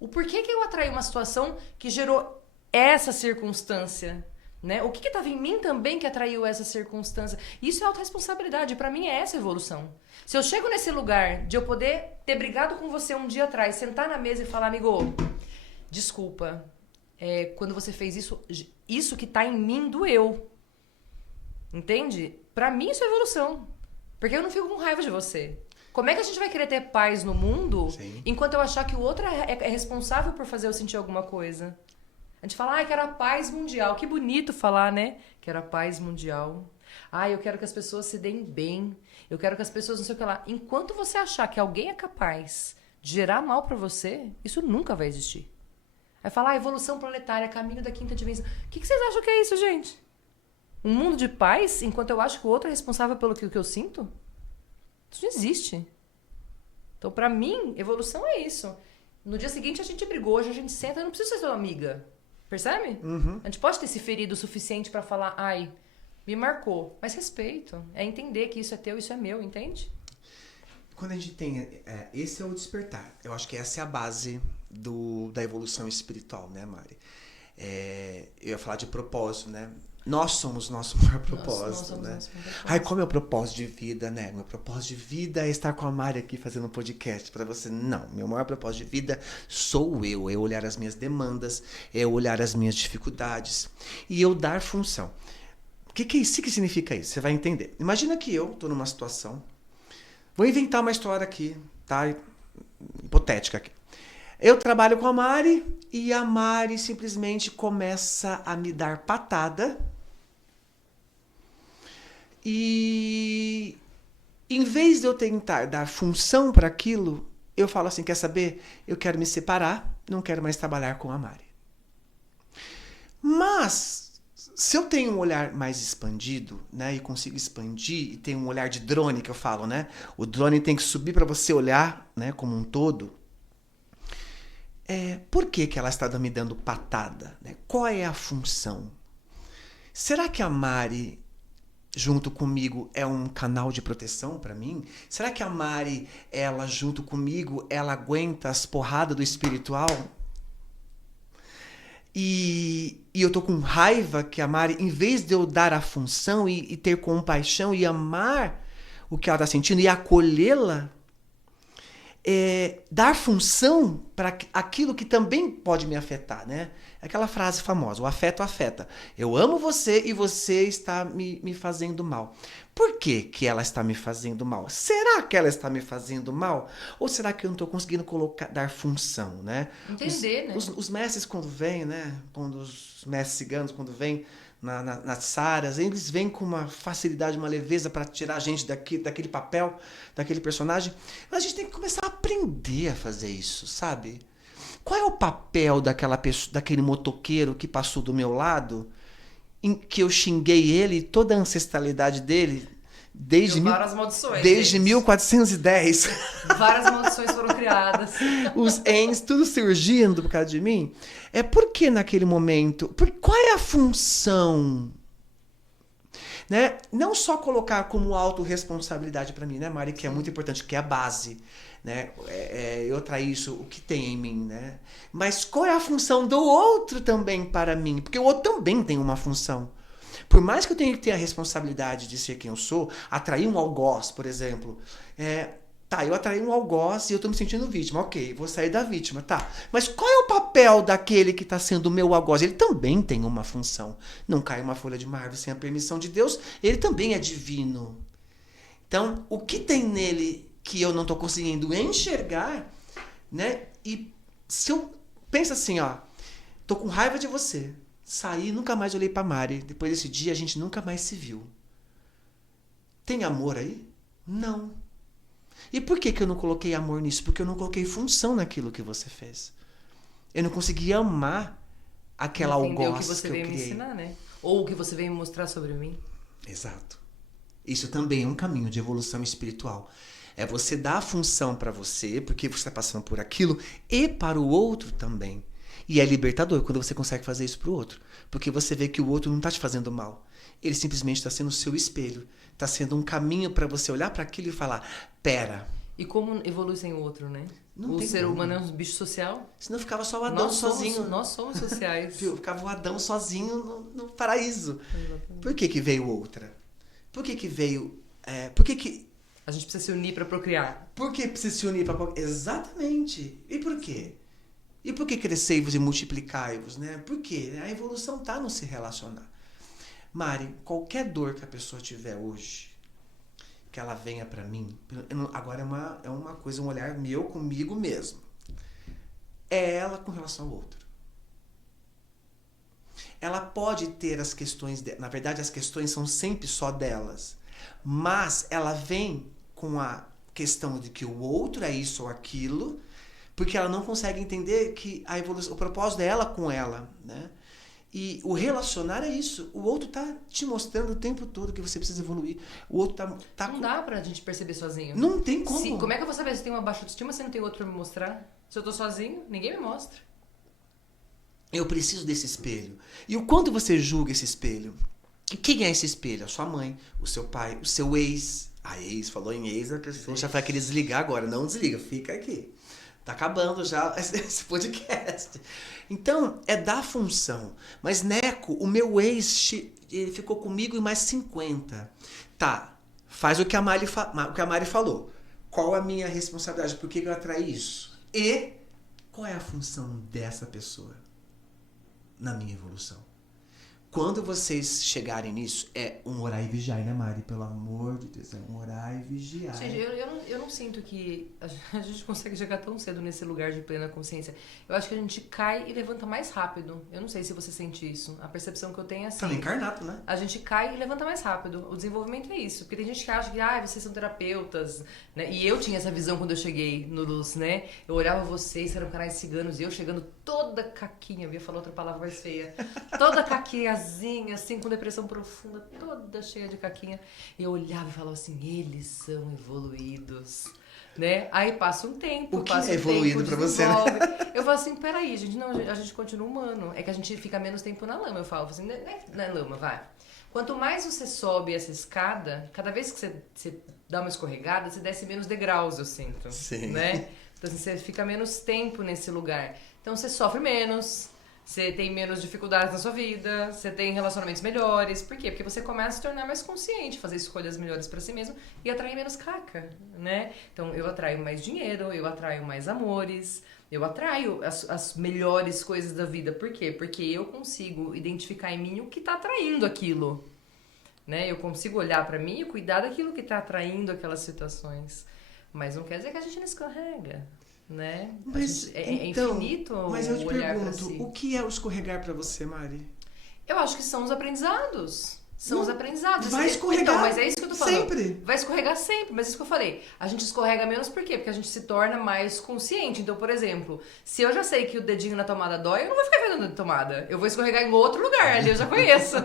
O porquê que eu atraí uma situação que gerou essa circunstância? Né? O que estava em mim também que atraiu essa circunstância? Isso é autorresponsabilidade. Para mim é essa evolução. Se eu chego nesse lugar de eu poder ter brigado com você um dia atrás, sentar na mesa e falar, amigo, desculpa, quando você fez isso que tá em mim doeu. Entende? Pra mim isso é evolução. Porque eu não fico com raiva de você. Como é que a gente vai querer ter paz no mundo enquanto eu achar que o outro é responsável por fazer eu sentir alguma coisa? A gente fala, quero a paz mundial. Que bonito falar, né? Quero a paz mundial. Eu quero que as pessoas se deem bem. Eu quero que as pessoas não sei o que lá. Enquanto você achar que alguém é capaz de gerar mal pra você, isso nunca vai existir. Aí fala, evolução planetária, caminho da quinta dimensão. O que vocês acham que é isso, gente? Um mundo de paz, enquanto eu acho que o outro é responsável pelo que eu sinto? Isso não existe. Então, pra mim, evolução é isso. No dia seguinte a gente brigou, hoje a gente senta, eu não preciso ser sua amiga. Percebe? Uhum. A gente pode ter se ferido o suficiente pra falar, me marcou. Mas respeito. É entender que isso é teu, isso é meu, entende? Quando a gente tem... esse é o despertar. Eu acho que essa é a base da evolução espiritual, né, Mari? Eu ia falar de propósito, né? Nós somos nosso maior Nós propósito, somos né? nosso maior propósito. Ai, qual é o meu propósito de vida, né? Meu propósito de vida é estar com a Mari aqui fazendo um podcast para você. Não, meu maior propósito de vida sou eu. É olhar as minhas demandas, é olhar as minhas dificuldades e eu dar função. O que é isso? O que significa isso? Você vai entender. Imagina que eu estou numa situação. Vou inventar uma história aqui, tá? Hipotética aqui. Eu trabalho com a Mari e a Mari simplesmente começa a me dar patada. E em vez de eu tentar dar função para aquilo, eu falo assim, quer saber? Eu quero me separar, não quero mais trabalhar com a Mari. Mas, se eu tenho um olhar mais expandido, né, e consigo expandir, e tenho um olhar de drone que eu falo, né? O drone tem que subir para você olhar, né, como um todo. Por que ela está me dando patada? Né? Qual é a função? Será que a Mari, junto comigo, é um canal de proteção para mim? Será que a Mari, ela junto comigo, ela aguenta as porradas do espiritual? E eu tô com raiva que a Mari, em vez de eu dar a função e ter compaixão e amar o que ela está sentindo e acolhê-la, dar função para aquilo que também pode me afetar, né? Aquela frase famosa, o afeto afeta. Eu amo você e você está me fazendo mal. Por que ela está me fazendo mal? Será que ela está me fazendo mal? Ou será que eu não estou conseguindo dar função, né? Entender, né? Os mestres quando vêm, né? Os mestres ciganos quando vêm nas saras, eles vêm com uma facilidade, uma leveza para tirar a gente daquele papel, daquele personagem. Mas a gente tem que começar a aprender a fazer isso, sabe? Qual é o papel daquela pessoa, daquele motoqueiro que passou do meu lado, em que eu xinguei ele e toda a ancestralidade dele desde várias maldições. Desde 1410. Várias maldições foram criadas. Os Ens, tudo surgindo por causa de mim. Por que naquele momento? Qual é a função? Né? Não só colocar como autorresponsabilidade para mim, né, Mari? Que é muito importante, que é a base. Né? Eu trair isso, o que tem em mim, né? Mas qual é a função do outro também para mim? Porque o outro também tem uma função. Por mais que eu tenha que ter a responsabilidade de ser quem eu sou, atrair um algoz, por exemplo. Eu atraí um algoz e eu estou me sentindo vítima. Ok, vou sair da vítima, tá. Mas qual é o papel daquele que está sendo o meu algoz? Ele também tem uma função. Não cai uma folha de uma árvore sem a permissão de Deus. Ele também é divino. Então, o que tem nele que eu não estou conseguindo enxergar, né? E se eu penso assim, ó, tô com raiva de você, saí, nunca mais olhei pra Mari, depois desse dia a gente nunca mais se viu. Tem amor aí? Não. E por que eu não coloquei amor nisso? Porque eu não coloquei função naquilo que você fez. Eu não consegui amar aquela algoz que eu criei. Me ensinar, né? Ou o que você veio me mostrar sobre mim. Exato. Isso também é um caminho de evolução espiritual. É você dar a função para você, porque você está passando por aquilo, e para o outro também. E é libertador quando você consegue fazer isso para o outro. Porque você vê que o outro não está te fazendo mal. Ele simplesmente está sendo o seu espelho. Está sendo um caminho para você olhar para aquilo e falar, pera. E como evolui sem o outro, né? Não o tem ser como. humano é um bicho social. Senão ficava só o Adão sozinho. Nós somos sociais. Ficava o Adão sozinho no paraíso. Exatamente. Por que veio outra? Por que veio... A gente precisa se unir para procriar. Por que precisa se unir para procriar? Exatamente. E por quê? E por que crescei-vos e multiplicai-vos? Né? Por quê? A evolução está no se relacionar. Mari, qualquer dor que a pessoa tiver hoje, que ela venha para mim, agora é uma coisa, um olhar meu comigo mesmo. É ela com relação ao outro. Ela pode ter as questões, na verdade as questões são sempre só delas, mas ela vem com a questão de que o outro é isso ou aquilo, porque ela não consegue entender que a evolução, o propósito é ela com ela, né? E o relacionar é isso. O outro tá te mostrando o tempo todo que você precisa evoluir. O outro tá não dá pra gente perceber sozinho. Não tem como. Como é que eu vou saber se tem uma baixa autoestima se não tem outro pra me mostrar? Se eu tô sozinho, ninguém me mostra. Eu preciso desse espelho. E o quanto você julga esse espelho? E quem é esse espelho? A sua mãe, o seu pai, o seu ex. A ex, falou em ex, a pessoa já vai querer desligar agora. Não desliga, fica aqui. Tá acabando já esse podcast. Então, é da função. Mas, Neco, o meu ex, ele ficou comigo e mais 50. Tá, faz o que a Mari falou. Qual a minha responsabilidade? Por que eu atraí isso? E qual é a função dessa pessoa na minha evolução? Quando vocês chegarem nisso, é um orar e vigiar, né, Mari? Pelo amor de Deus, é um orar e vigiar. Gente, eu não sinto que a gente consegue chegar tão cedo nesse lugar de plena consciência. Eu acho que a gente cai e levanta mais rápido. Eu não sei se você sente isso. A percepção que eu tenho é assim. Tá encarnado, né? A gente cai e levanta mais rápido. O desenvolvimento é isso. Porque tem gente que acha que, vocês são terapeutas, né? E eu tinha essa visão quando eu cheguei no Luz, né? Eu olhava vocês, eram canais ciganos, e eu chegando toda caquinha, eu ia falar outra palavra mais feia. Toda caquinhazinha, assim, com depressão profunda, toda cheia de caquinha. E eu olhava e falava assim, eles são evoluídos, né? Aí passa um tempo, o que é evoluído pra você, né? Eu falo assim, peraí, gente, não, a gente continua humano. É que a gente fica menos tempo na lama. Eu falo assim, não é lama, vai. Quanto mais você sobe essa escada, cada vez que você dá uma escorregada, você desce menos degraus, eu sinto. Sim. Né? Então assim, você fica menos tempo nesse lugar. Então você sofre menos, você tem menos dificuldades na sua vida, você tem relacionamentos melhores. Por quê? Porque você começa a se tornar mais consciente, fazer escolhas melhores pra si mesmo e atrair menos caca, né? Então eu atraio mais dinheiro, eu atraio mais amores, eu atraio as melhores coisas da vida. Por quê? Porque eu consigo identificar em mim o que tá atraindo aquilo, né? Eu consigo olhar pra mim e cuidar daquilo que tá atraindo aquelas situações. Mas não quer dizer que a gente não escorrega, né? Mas, é infinito mas eu te olhar pra pergunto, si. o que é o escorregar pra você, Mari? Eu acho que são os aprendizados. São os aprendizados. Vai escorregar então, mas é isso que eu tô falando. sempre. Vai escorregar sempre, mas é isso que eu falei. A gente escorrega menos por quê? Porque a gente se torna mais consciente. Então, por exemplo, se eu já sei que o dedinho na tomada dói, eu não vou ficar vendo de tomada. Eu vou escorregar em outro lugar, ali eu já conheço.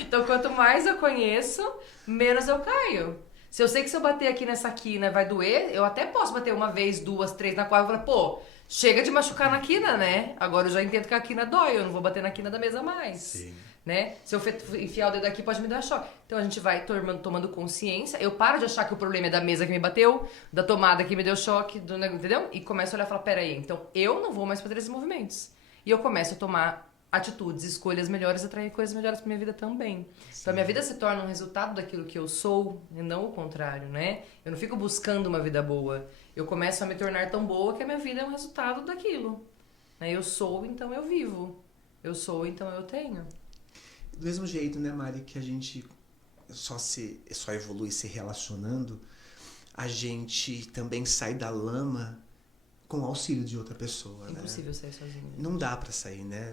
Então, quanto mais eu conheço, menos eu caio. Se eu sei que se eu bater aqui nessa quina vai doer, eu até posso bater uma vez, duas, três na quarta e falar, pô, chega de machucar na quina, né? Agora eu já entendo que a quina dói, eu não vou bater na quina da mesa mais. Sim. Né? Se eu enfiar o dedo aqui, pode me dar choque. Então a gente vai tomando consciência. Eu paro de achar que o problema é da mesa que me bateu, da tomada que me deu choque, entendeu? E começo a olhar e falar, peraí, então eu não vou mais fazer esses movimentos. E eu começo a tomar atitudes, escolhas melhores, atrair coisas melhores pra minha vida também. Sim. Então a minha vida se torna um resultado daquilo que eu sou, e não o contrário, né? Eu não fico buscando uma vida boa. Eu começo a me tornar tão boa que a minha vida é um resultado daquilo. Eu sou, então eu vivo. Eu sou, então eu tenho. Do mesmo jeito, né, Mari, que a gente só evolui se relacionando, a gente também sai da lama com o auxílio de outra pessoa. Impossível sair sozinho. Não dá pra sair, né?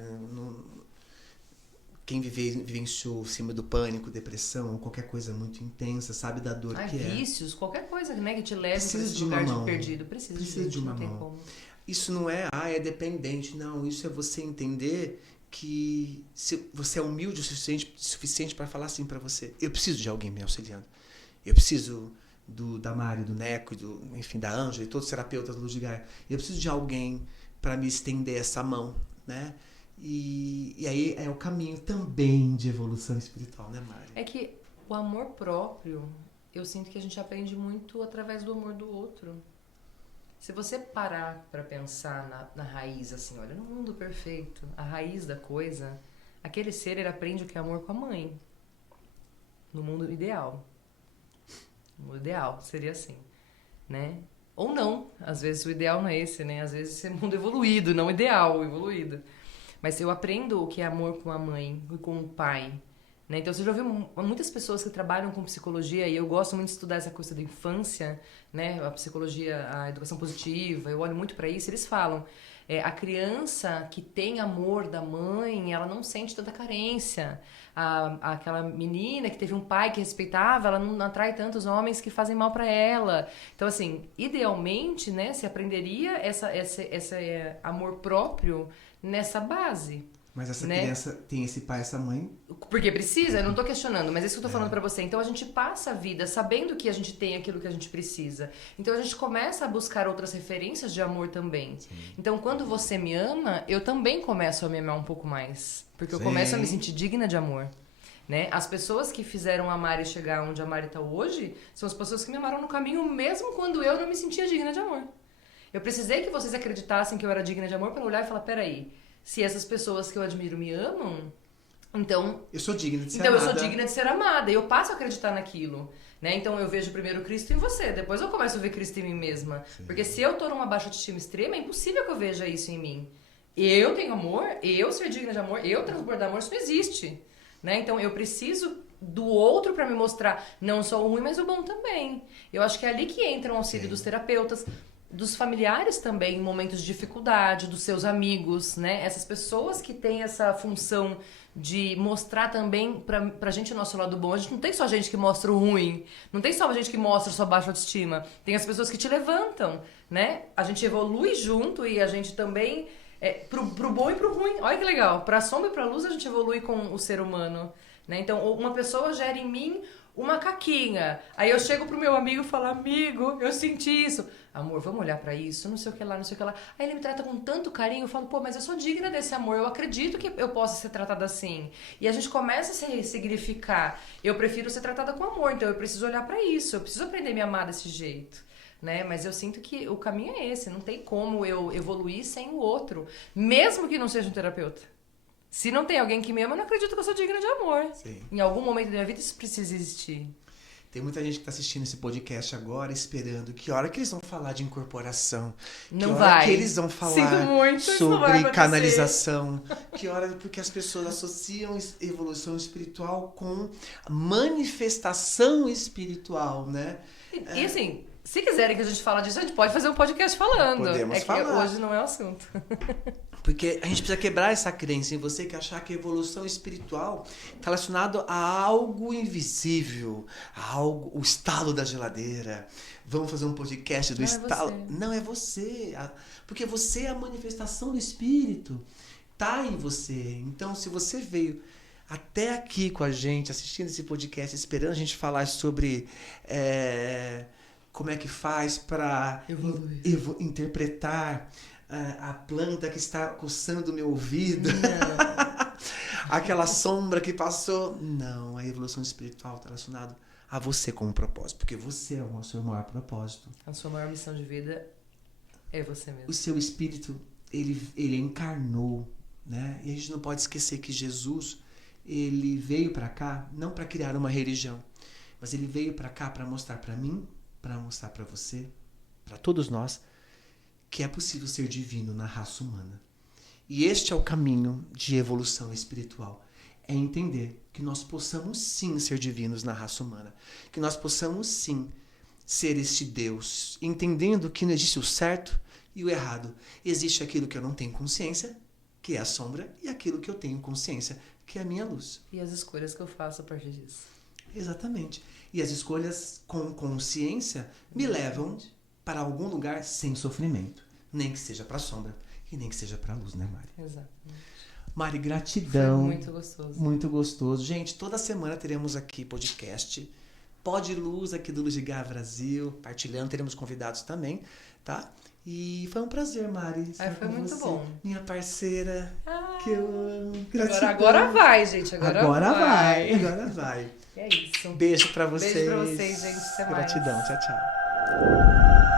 Quem vivenciou cima do pânico, depressão, qualquer coisa muito intensa, sabe da dor que é. Vícios, qualquer coisa, né, que te leve para esse lugar de perdido. Precisa de uma mão. Como. Isso não é, é dependente. Não, isso é você entender que se você é humilde o suficiente para falar assim para você. Eu preciso de alguém me auxiliando. Eu preciso da Mari, do Neco, enfim, da Ângela e todos os terapeutas do Luz de Gaia. Eu preciso de alguém para me estender essa mão, né? E aí é o caminho também de evolução espiritual, né, Mari? É que o amor próprio, eu sinto que a gente aprende muito através do amor do outro. Se você parar para pensar na raiz, assim, olha, no mundo perfeito, a raiz da coisa, aquele ser, ele aprende o que é amor com a mãe. No mundo ideal. No mundo ideal seria assim, né? Ou não, às vezes o ideal não é esse, né? Às vezes é mundo evoluído, não ideal, evoluído. Mas eu aprendo o que é amor com a mãe e com o pai, né? Então você já ouviu muitas pessoas que trabalham com psicologia, e eu gosto muito de estudar essa coisa da infância, né? A psicologia, a educação positiva, eu olho muito para isso. Eles falam, a criança que tem amor da mãe, ela não sente tanta carência. Aquela menina que teve um pai que respeitava, ela não atrai tantos homens que fazem mal para ela. Então, assim, idealmente, né, se aprenderia esse amor próprio nessa base. Mas essa, né? Criança tem esse pai e essa mãe? Porque precisa, eu não tô questionando, mas é isso que eu tô falando pra você. Então a gente passa a vida sabendo que a gente tem aquilo que a gente precisa. Então a gente começa a buscar outras referências de amor também. Sim. Então quando você me ama, eu também começo a me amar um pouco mais. Porque eu começo a me sentir digna de amor. Né? As pessoas que fizeram a Mari chegar onde a Mari tá hoje são as pessoas que me amaram no caminho mesmo quando eu não me sentia digna de amor. Eu precisei que vocês acreditassem que eu era digna de amor para olhar e falar, peraí, se essas pessoas que eu admiro me amam, então... Eu sou digna de ser Então amada. eu sou digna de ser amada, e eu passo a acreditar naquilo. Né? Então eu vejo primeiro Cristo em você, depois eu começo a ver Cristo em mim mesma. Sim. Porque se eu tô numa baixa autoestima extrema, é impossível que eu veja isso em mim. Eu tenho amor, eu ser digna de amor, eu transbordar amor, isso não existe. Né? Então eu preciso do outro para me mostrar não só o ruim, mas o bom também. Eu acho que é ali que entra o auxílio dos terapeutas, dos familiares também, em momentos de dificuldade, dos seus amigos, né? Essas pessoas que têm essa função de mostrar também pra gente o nosso lado bom. A gente não tem só gente que mostra o ruim, não tem só gente que mostra sua baixa autoestima. Tem as pessoas que te levantam, né? A gente evolui junto e a gente também... pro bom e pro ruim. Olha que legal. Pra sombra e pra luz a gente evolui com o ser humano. Né? Então, uma pessoa gera em mim uma caquinha. Aí eu chego pro meu amigo e falo, amigo, eu senti isso. Amor, vamos olhar pra isso, não sei o que lá, não sei o que lá. Aí ele me trata com tanto carinho, eu falo, pô, mas eu sou digna desse amor, eu acredito que eu possa ser tratada assim. E a gente começa a se ressignificar. Eu prefiro ser tratada com amor, então eu preciso olhar pra isso, eu preciso aprender a me amar desse jeito. Né? Mas eu sinto que o caminho é esse, não tem como eu evoluir sem o outro, mesmo que não seja um terapeuta. Se não tem alguém que me ama, eu não acredito que eu sou digna de amor. Sim. Em algum momento da minha vida isso precisa existir. Tem muita gente que está assistindo esse podcast agora esperando que hora que eles vão falar de incorporação. Não que hora vai. que eles vão falar Sinto muito, sobre canalização. Que hora, porque as pessoas associam evolução espiritual com manifestação espiritual, né? E assim, se quiserem que a gente fale disso, a gente pode fazer um podcast falando. Podemos falar. Que hoje não é o assunto. Porque a gente precisa quebrar essa crença em você que achar que a evolução espiritual está relacionado a algo invisível, o estalo da geladeira. Vamos fazer um podcast do não estalo. É você. Não é você. Porque você é a manifestação do espírito. Tá em você. Então, se você veio até aqui com a gente, assistindo esse podcast, esperando a gente falar sobre como é que faz para interpretar a planta que está coçando o meu ouvido. Aquela sombra que passou. Não, a evolução espiritual está relacionada a você como propósito, porque você é o seu maior propósito. A sua maior missão de vida é você mesmo. O seu espírito, ele encarnou, né? E a gente não pode esquecer que Jesus, ele veio para cá não para criar uma religião, mas ele veio para cá para mostrar para mim, para mostrar para você, para todos nós, que é possível ser divino na raça humana. E este é o caminho de evolução espiritual. É entender que nós possamos sim ser divinos na raça humana. Que nós possamos sim ser este Deus. Entendendo que não existe o certo e o errado. Existe aquilo que eu não tenho consciência, que é a sombra, e aquilo que eu tenho consciência, que é a minha luz. E as escolhas que eu faço a partir disso. Exatamente. E as escolhas com consciência me levam para algum lugar sem sofrimento. Nem que seja para a sombra e nem que seja para a luz, né, Mari? Exatamente. Mari, gratidão. Foi muito gostoso. Muito gostoso. Gente, toda semana teremos aqui podcast. Pode Luz aqui do Luz de Gá Brasil, partilhando, teremos convidados também, tá? E foi um prazer, Mari. Foi muito bom. Minha parceira, que eu amo. Gratidão. Agora vai, gente. Agora vai. Agora vai. É isso. Beijo pra vocês. Beijo pra vocês, gente. Até mais. Gratidão. Tchau, tchau.